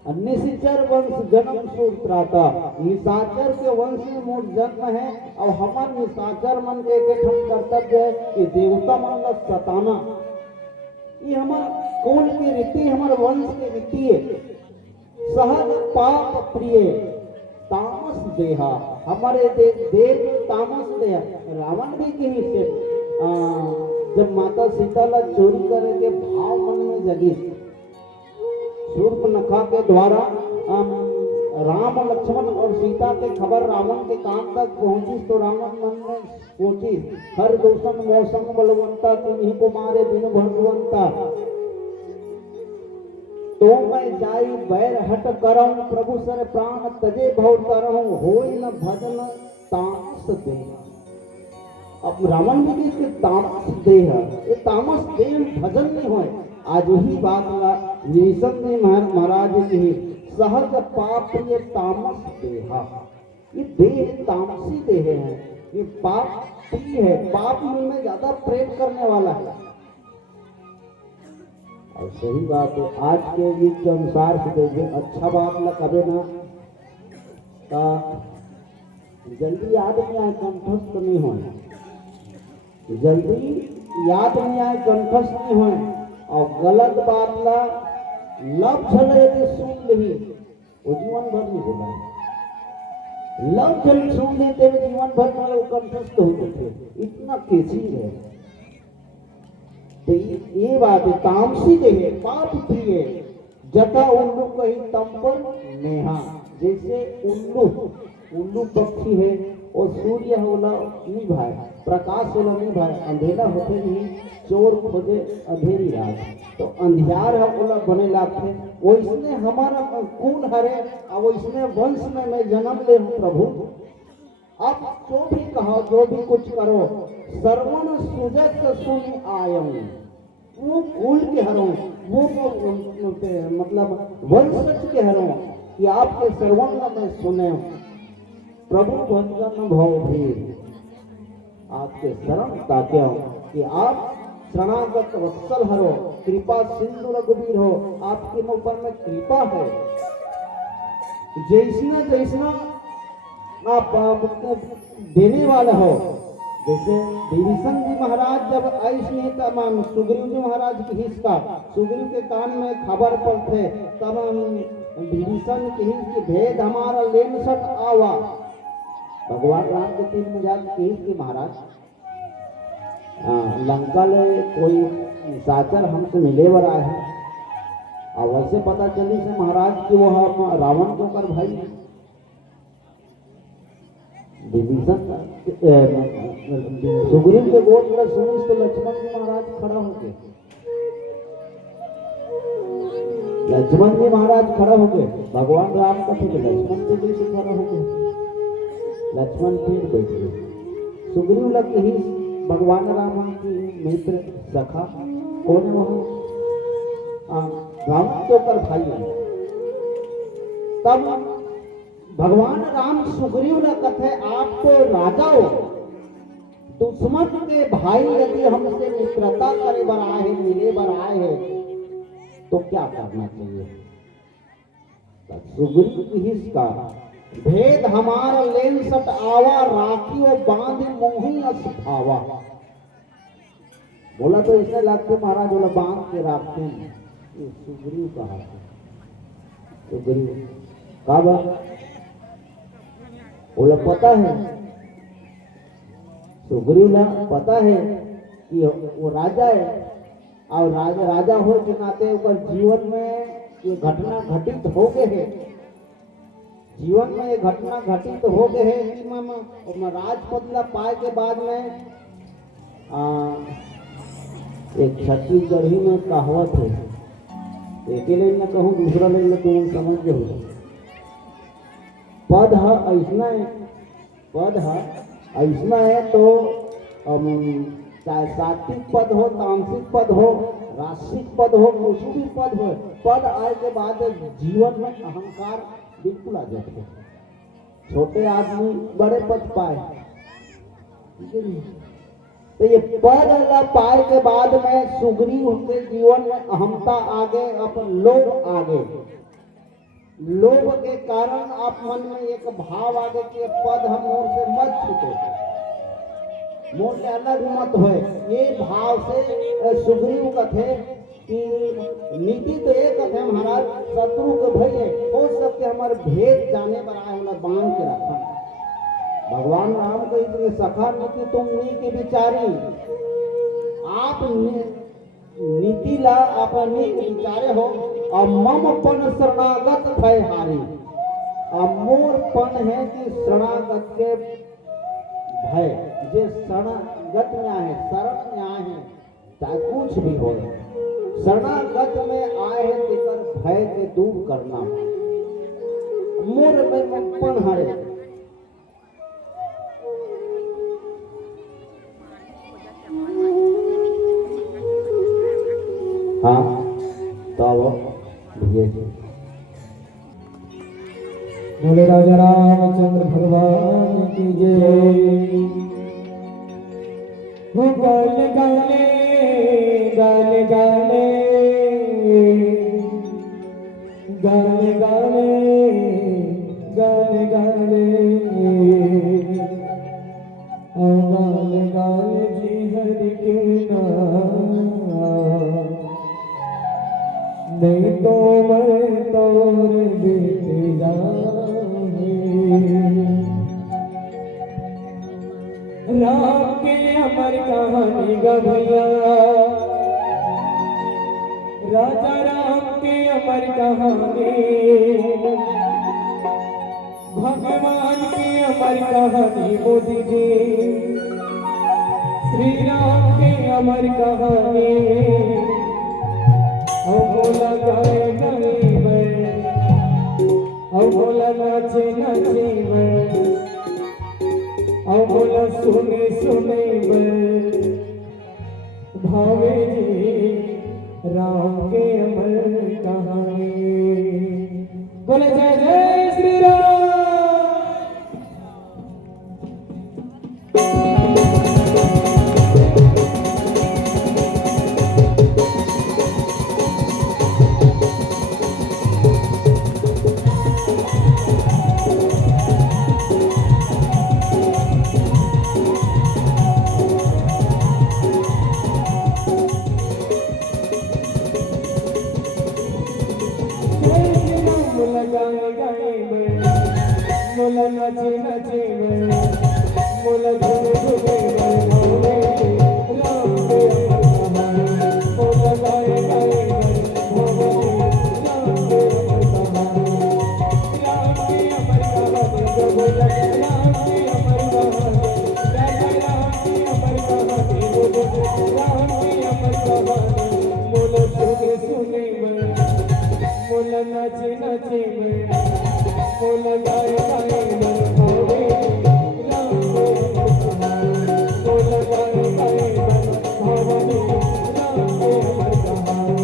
निशाचर वंश जन्म सूत्राता, निशाचर के वंश में मोर जन्म है, और हमार निशाचर मन के कर्तव्य है कि देवता मन का सताना। ये हमार कुल की रीति, हमार वंश की रीति है। सहज पाप प्रिय तामस देहा, हमारे देव तामस देहा। रावण भी कहीं से जब माता सीता ला चोरी करे के भाव मन में जगी, शूर्पणखा के द्वारा राम लक्ष्मण और सीता के खबर रावण के कान तक पहुंची, तो रावण मन में सोची हर दूषण मौसम बलवंता, तुम्ही को मारे दिन भगवंता। तो मैं जाई बैर हट करऊं, प्रभु सर प्राण तजे भव तरहूं, होई न भजन तामस देह। अब रावण भी इसके तामस देह, ये तामस देह भजन नहीं होए। आज यही बात ला निशंद महाराज की सहज पाप ये तामस देहा। ये देह तामसी देह है, ये पाप प्रिय है, पाप में ज्यादा प्रेम करने वाला है। और सही बात है, आज के युग के अनुसार से देखिए अच्छा बात न करे ना का जल्दी याद नहीं आए, कंठस्थ नहीं हो, जल्दी याद नहीं आए, कंठस्थ नहीं हो। और गलत बात ला लब छल यदि सुन ली वो जीवन भर नहीं होगा। लब छल सुन लेते हुए जीवन भर में वो कंठस्थ हो जाते, इतना कैसी है। तो ये बात है, तामसी देह पाप प्रिय, जटा उल्लू कही तम पर नेहा। जैसे उल्लू, उल्लू पक्षी है, वो सूर्य होला नहीं भाई, प्रकाश होला नहीं भाई, अंधेरा होते नहीं चोर खोजे अंधेरी रात। तो अंधियार है ओला बने लाते, वो इसने हमारा कुल हरे और वो इसने वंश में मैं जन्म ले हूँ प्रभु। अब जो भी कहो जो भी कुछ करो, श्रवण सुजत सुन आयम, वो कुल के हरों, वो मतलब वंशज के हरों कि आपके श्रवण का मैं सुने प्रभु वंदन भव भी, आपके शरण ताक्यों कि आप शरणागत वत्सल हरो, कृपा सिंधु रघुवीर हो, आपके ऊपर में कृपा है। जैसना जैसना आप देने वाला हो, जैसे विभीषण जी महाराज जब ऐसे तमाम सुग्रीव जी महाराज की हिस्स का सुग्रीव के कान में खबर पर थे, तब विभीषण की हिस्स की भेद हमारा लेन सट आवा। भगवान राम के 3 मजाक की महाराज लंका ले कोई साचर हमसे मिले वर आए हैं, और वैसे पता चली से महाराज कि वो हम रावण को कर भाई विभीषण सुग्रीव के गोद में सुनी तो लक्ष्मण जी महाराज खड़ा होके, लक्ष्मण जी महाराज खड़ा होके भगवान राम का फिर लक्ष्मण जी भी खड़ा होके, लक्ष्मण फिर बैठ गए। सुग्रीव लग ही भगवान राम की मित्र सखा कौन है वहां रावण के ऊपर भाई है। तब भगवान राम सुग्रीव न कथे आप तो राजा हो, दुश्मन के भाई यदि हमसे मित्रता करे बर आए हैं, मिले बर आए हैं, तो क्या करना चाहिए। सुग्रीव की हिस्स का भेद हमारा लेन सट आवा, राखियो बांध मोही असफावा। बोला तो इसने लगते महाराज बोला बांध के रखते हैं, ये सुग्रीव कहा, सुग्रीव कहा बोला पता है, सुग्रीव ना पता है कि वो राजा है, और राजा हो के नाते ऊपर जीवन में ये घटना घटित हो गए है, जीवन में ये घटना घटित हो गए है कि राजपद पाए के बाद में एक छत्तीसगढ़ी में कहावत है, एक लाइन में कहूँ दूसरा लाइन में तुम समझ गए। पद है ऐसा है, पद है ऐसा है तो चाहे सात्विक पद हो, तामसिक पद हो, राशिक पद हो, कुछ भी पद हो, पद आए के बाद जीवन में अहंकार बिल्कुल आ जाते हैं। छोटे आदमी बड़े पद पाए, तो ये पद पाए के बाद में सुग्रीव के जीवन में अहमता आगे, अपन लोभ आगे, लोभ के कारण आप मन में एक भाव आगे कि पद हम मोर से मत छूटे, मोर से अलग मत होए, ये भाव से सुग्रीव कथे कि नीति तो एक कथे महाराज शत्रु के भय हो सबके हमारे भेद जाने पर आए उन्हें बांध के रखा। भगवान राम को इतने सखा नीति तुम नीति विचारी, आप नीति ला आप नीति विचारे हो, और मम पन शरणागत भय हारी, और मोर पन है कि शरणागत के भय, जे शरणागत में आए, शरण में आए हैं, चाहे कुछ भी हो, शरणागत में आए हैं तेकर भय के दूर करना, मोर में पन हारे। हाँ तो बोले राजा रामचंद्र भगवान की जय। वो गाले गाले गाले गाले गाले गाले गाले गाले गाले गाले जी हरि के नाम, नहीं तो मैं तोर बीत जाऊंगी। राम के अमर कहानी गवैया, राजा राम के अमर कहानी, भगवान की अमर कहानी मोदी जी, श्री राम की अमर कहानी, बोला गाए गाए मैं, बोला नाचे नाचे मैं, बोला सुने सुने मैं, भावे जी राम के अमर कहानी। बोले जय जय श्री राम। मोला नाचे नाचे मैं, मोला झूमे झूमे मैं, राम के अमर कहानी, मोला गाए गाए मैं, राम के अमर कहानी, राम के अमर कहानी, बोला राम के अमर कहानी, राम के अमर कहानी, बोला राम के अमर कहानी, मोला सुने सुने मैं, मोला नाचे नाचे मैं, मोला गाए गाए मैं, राम के अमर कहानी, मोला गाए गाए मैं, राम के अमर कहानी।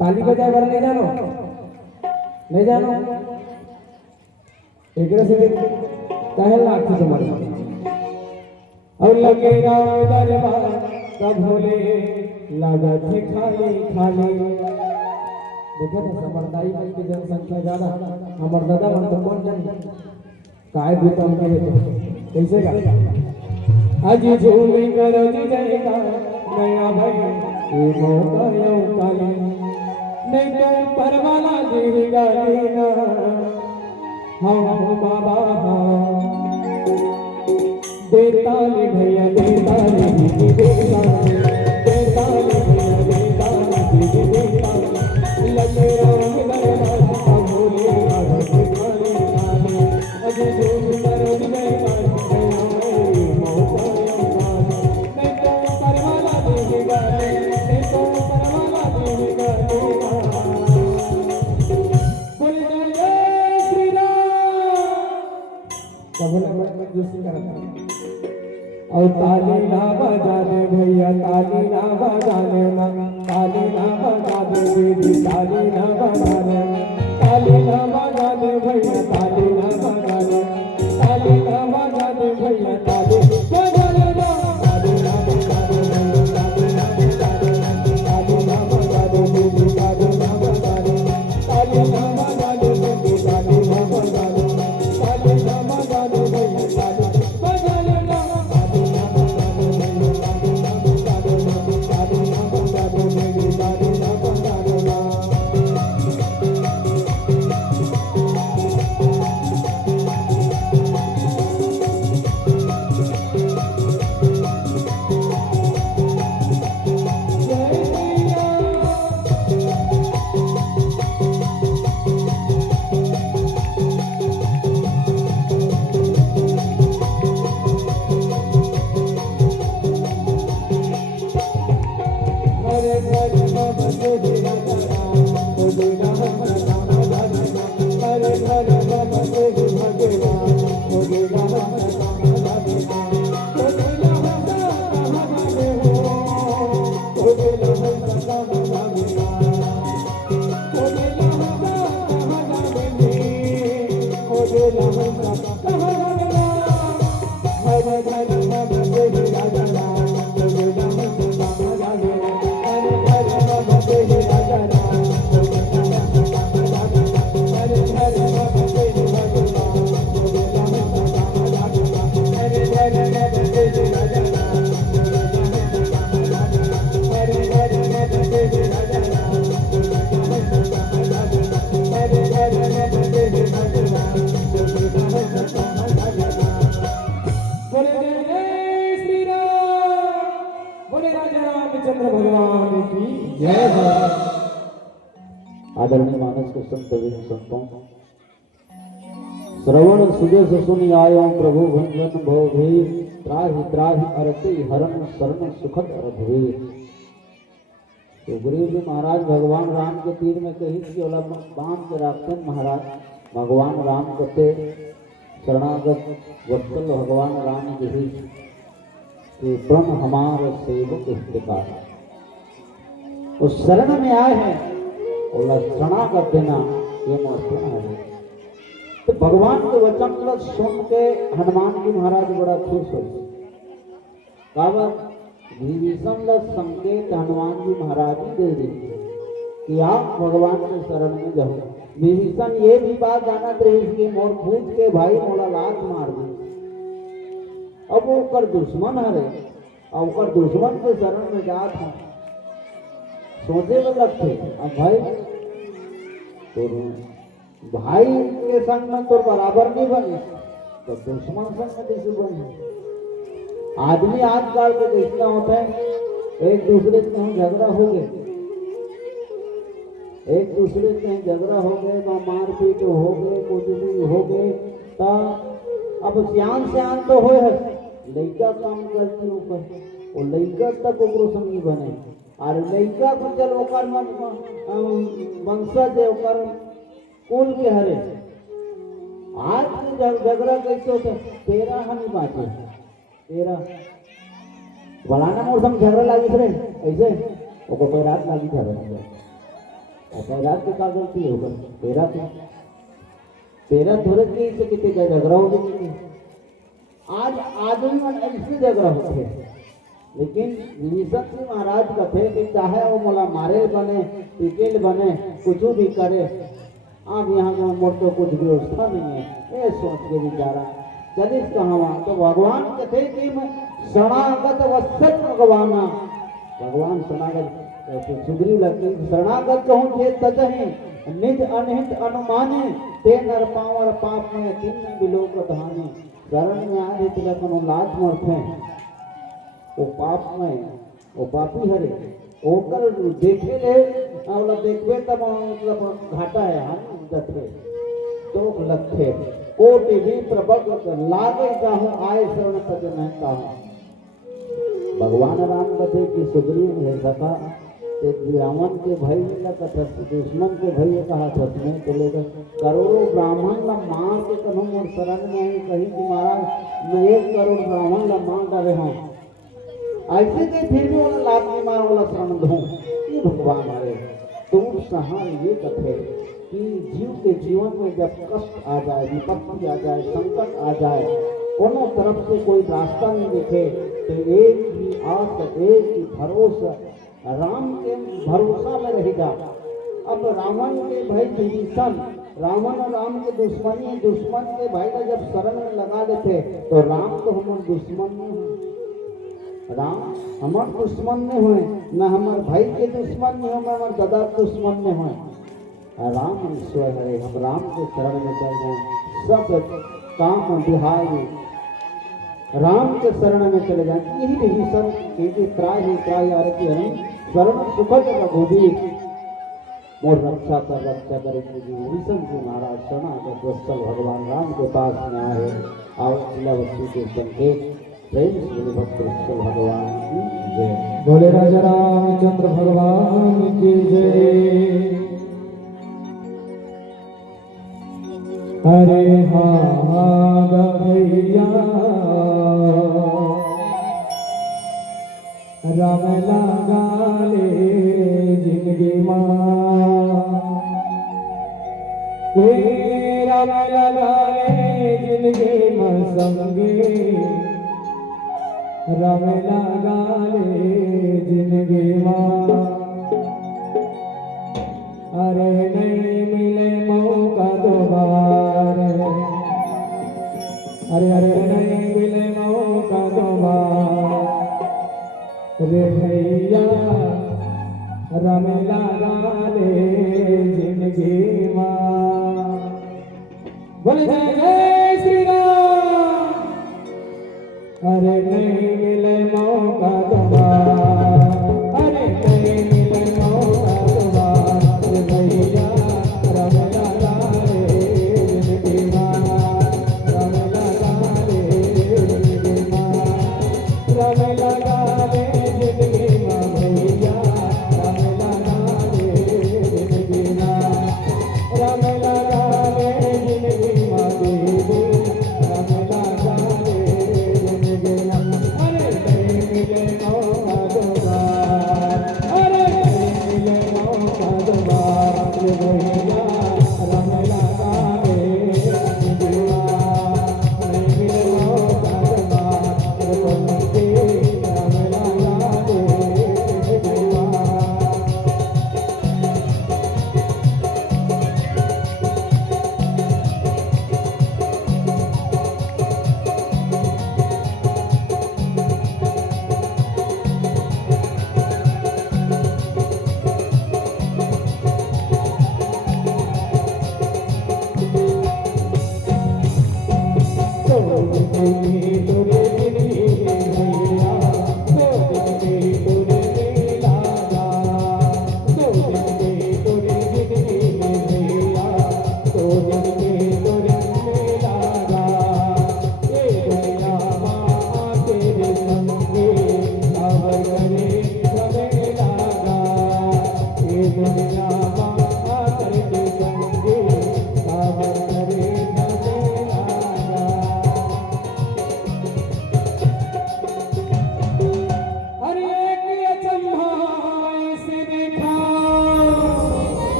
ताली बजा कर ले जानो, ले जानो एक से कहे लाख तुम्हारे और लगे राम दरबार तब भोले लगा थे खाली खाली। देखो तो समरदाई मन की जनसंख्या ज्यादा, हमार दादा मन तो कौन जाने काय भूतम के तो कैसे का आज झूमे करो जय का नया भाई ये मौका यो काले नहीं तो परवाला जी गाली ना हम बाबा देता ले भैया देता ले दीदी देता ले देता ले भैया देता ले दीदी देता ले लगे राम दरबार का भोले राधा तुम्हारे काले अजय झूम करो जय काले मौका यो काले नहीं तो परवाला जी गाली नहीं तो परवाला जी गाली और ताली ना बजा दे भैया ताली ना बजा दे ताली ना बजा दे दीदी ताली ना बजा दे ताली ना बजा दे भैया ताली ना बजा दे ताली ना बजा दे भैया ताली बजा दे ताली ना बजा दे ताली ना बजा दे ताली ना बजा दे दीदी ताली ना बजा दे ताली ना बजा दे दीदी ताली ना बजा दे ताली ना बजा दे भैया ताली बजा ले आदरणीय मानस के संत संतों, श्रवण सुजस सुनि आयो प्रभु भंजन भव भी त्राहि त्राहि अरति हरण शरण सुखद अरभवे। तो गुरु जी महाराज भगवान राम के तीर में कही कि बांध के रखते महाराज भगवान राम कते शरणागत वत्सल भगवान राम जी कि प्रण हमारे सेवक इफ्तिकार, उस शरण में आए हैं और शरणागत देना ये महत्वपूर्ण है। तो भगवान के वचन सुन के हनुमान जी महाराज बड़ा खुश हो। विभीषण संकेत हनुमान जी महाराज ही दे दी कि आप भगवान के शरण में जाओ। विभीषण ये भी बात जानत रही कि मोर पूछ के भाई मोला लात मार दी, अब वो कर दुश्मन है और कर दुश्मन के शरण में जात है, सोचे में लगते अब भाई तो भाई के संग में तो बराबर नहीं बने तो दुश्मन संग में कैसे बने। आदमी आजकल के देखना होता है एक दूसरे से कहीं झगड़ा हो गए, एक दूसरे से कहीं झगड़ा हो गए तो मारपीट हो गए कुछ भी हो गए तो अब सियान सियान तो हो लड़का काम करती ऊपर वो लड़का तक ओकरो संगी बने और लड़का को चल ओकर वंशज ओकर कुल के हरे। आज के झगड़ा कैसे होते तेरा हनी बाटे तेरा बलाना मोर संग झगड़ा लागी रे ऐसे ओको तो रात लागी झगड़ा और रात के का गलती है ओकर तेरा थोड़े की से कितने का झगड़ा हो गई। आज आदमी मन ऐसे झगड़ा होते हैं, लेकिन विभीषण जी महाराज का थे कि चाहे वो मोला मारे बने टिकेल बने कुछ भी करे, अब यहाँ में मोर तो कुछ व्यवस्था नहीं है ये सोच के बेचारा चलिस कहाँ तो भगवान कथे कि शरणागत वत्सल भगवाना भगवान शरणागत सुग्रीव लगे शरणागत कहूँ थे तजहि निज अनहित अनुमाने ते नर पावर पाप में तिन्न बिलोक धाने। शरण में आए थे कोनो लाज मरथे वो पाप में वो पापी हरे ओकर देखे ले और देखबे तब मतलब घाटा है हम दथे तो लखे कोटि भी प्रभग लागे जाहूं आए शरण तज महता हूं। भगवान राम कथे कि सुग्रीव है सका रावण के भय में कथा दुश्मन के भय कहा में तो लेकर करोड़ों ब्राह्मण ला मार के कहूँ और शरण में कहीं कि महाराज मैं 1 करोड़ ब्राह्मण ला मार डाले हूँ ऐसे के फिर भी वाला लाभ नहीं मार वाला शरण दूं ये भगवान हरे। तुम सहाय ये कथे कि जीव के जीवन में जब कष्ट आ जाए विपत्ति आ जाए संकट आ जाए दोनों तरफ से कोई रास्ता नहीं दिखे तो एक ही आस एक ही भरोसा राम के भरोसा में रहेगा। अब रावण के भाई विभीषण रावण और राम के दुश्मनी दुश्मन के भाई का जब शरण में लगा देते तो राम तो हमारे दुश्मन नहीं हुए, राम हमारे दुश्मन नहीं हुए न हमारे भाई के दुश्मन नहीं हुए हमारे दादा दुश्मन नहीं हुए। राम ईश्वर है हम राम के शरण में चल जाए सब काम बिहारी राम के शरण में चले जाए। यही विभीषण क्योंकि त्राहि आरती हरण शरण सुखद रघुवीर मोर रक्षा करेंगे। विभीषण जी महाराज शरणागत वत्सल भगवान राम के पास में आए और वस्तु के संकेत प्रेम से भक्त वत्सल भगवान की जय। बोले राजा रामचंद्र भगवान की जय। अरे हाँ भैया राम लगा ले जिंदगी राम लगा ले जिंदगी संगे राम लगा ले जिंदगी अरे नहीं मिले मौका दोबारा अरे अरे नहीं मिले मौका दोबारा रे भैया राम लगा ले जिंदगी बोले जय जय श्री राम। अरे नहीं मिले मौका दोबारा अरे नहीं मिले मौका दोबारा रे भैया भैया राम लगा रे दीवा नहीं मिलो साधवा के राम लगा रे दीवा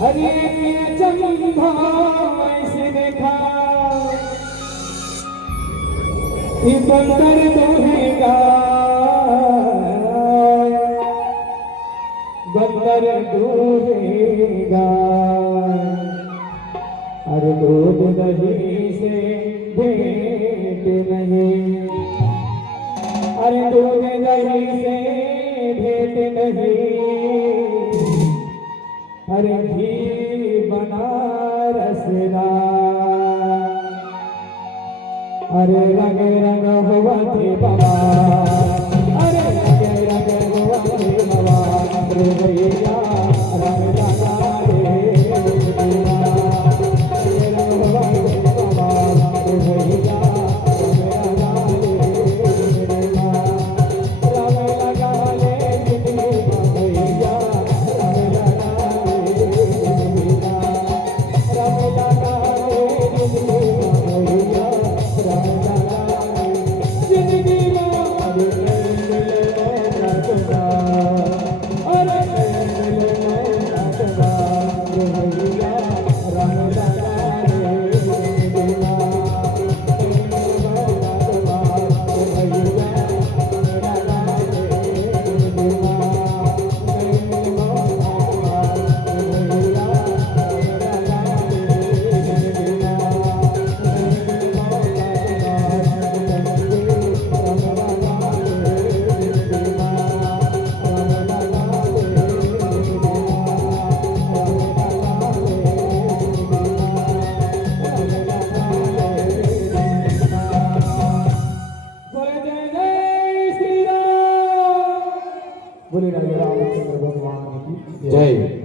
हरे चंदा ऐसे देखा कि बंदर दोहेगा बंदर दोहेगा अरे दूध दही से भेंट नहीं अरे दूध दही से भेंट नहीं हरे घी बनारसदा अरे रंग रंग हुआ थे बाबा अरे रंग रंग हुआ थे बाबा रे भैया रंग लगा रे दीवा रंग रंग हुआ थे बाबा रे भैया रंग लगा रे दीवा रंग लगा ले दीवा भैया रंग लगा बोले राजा रामचंद्र भगवान की जय।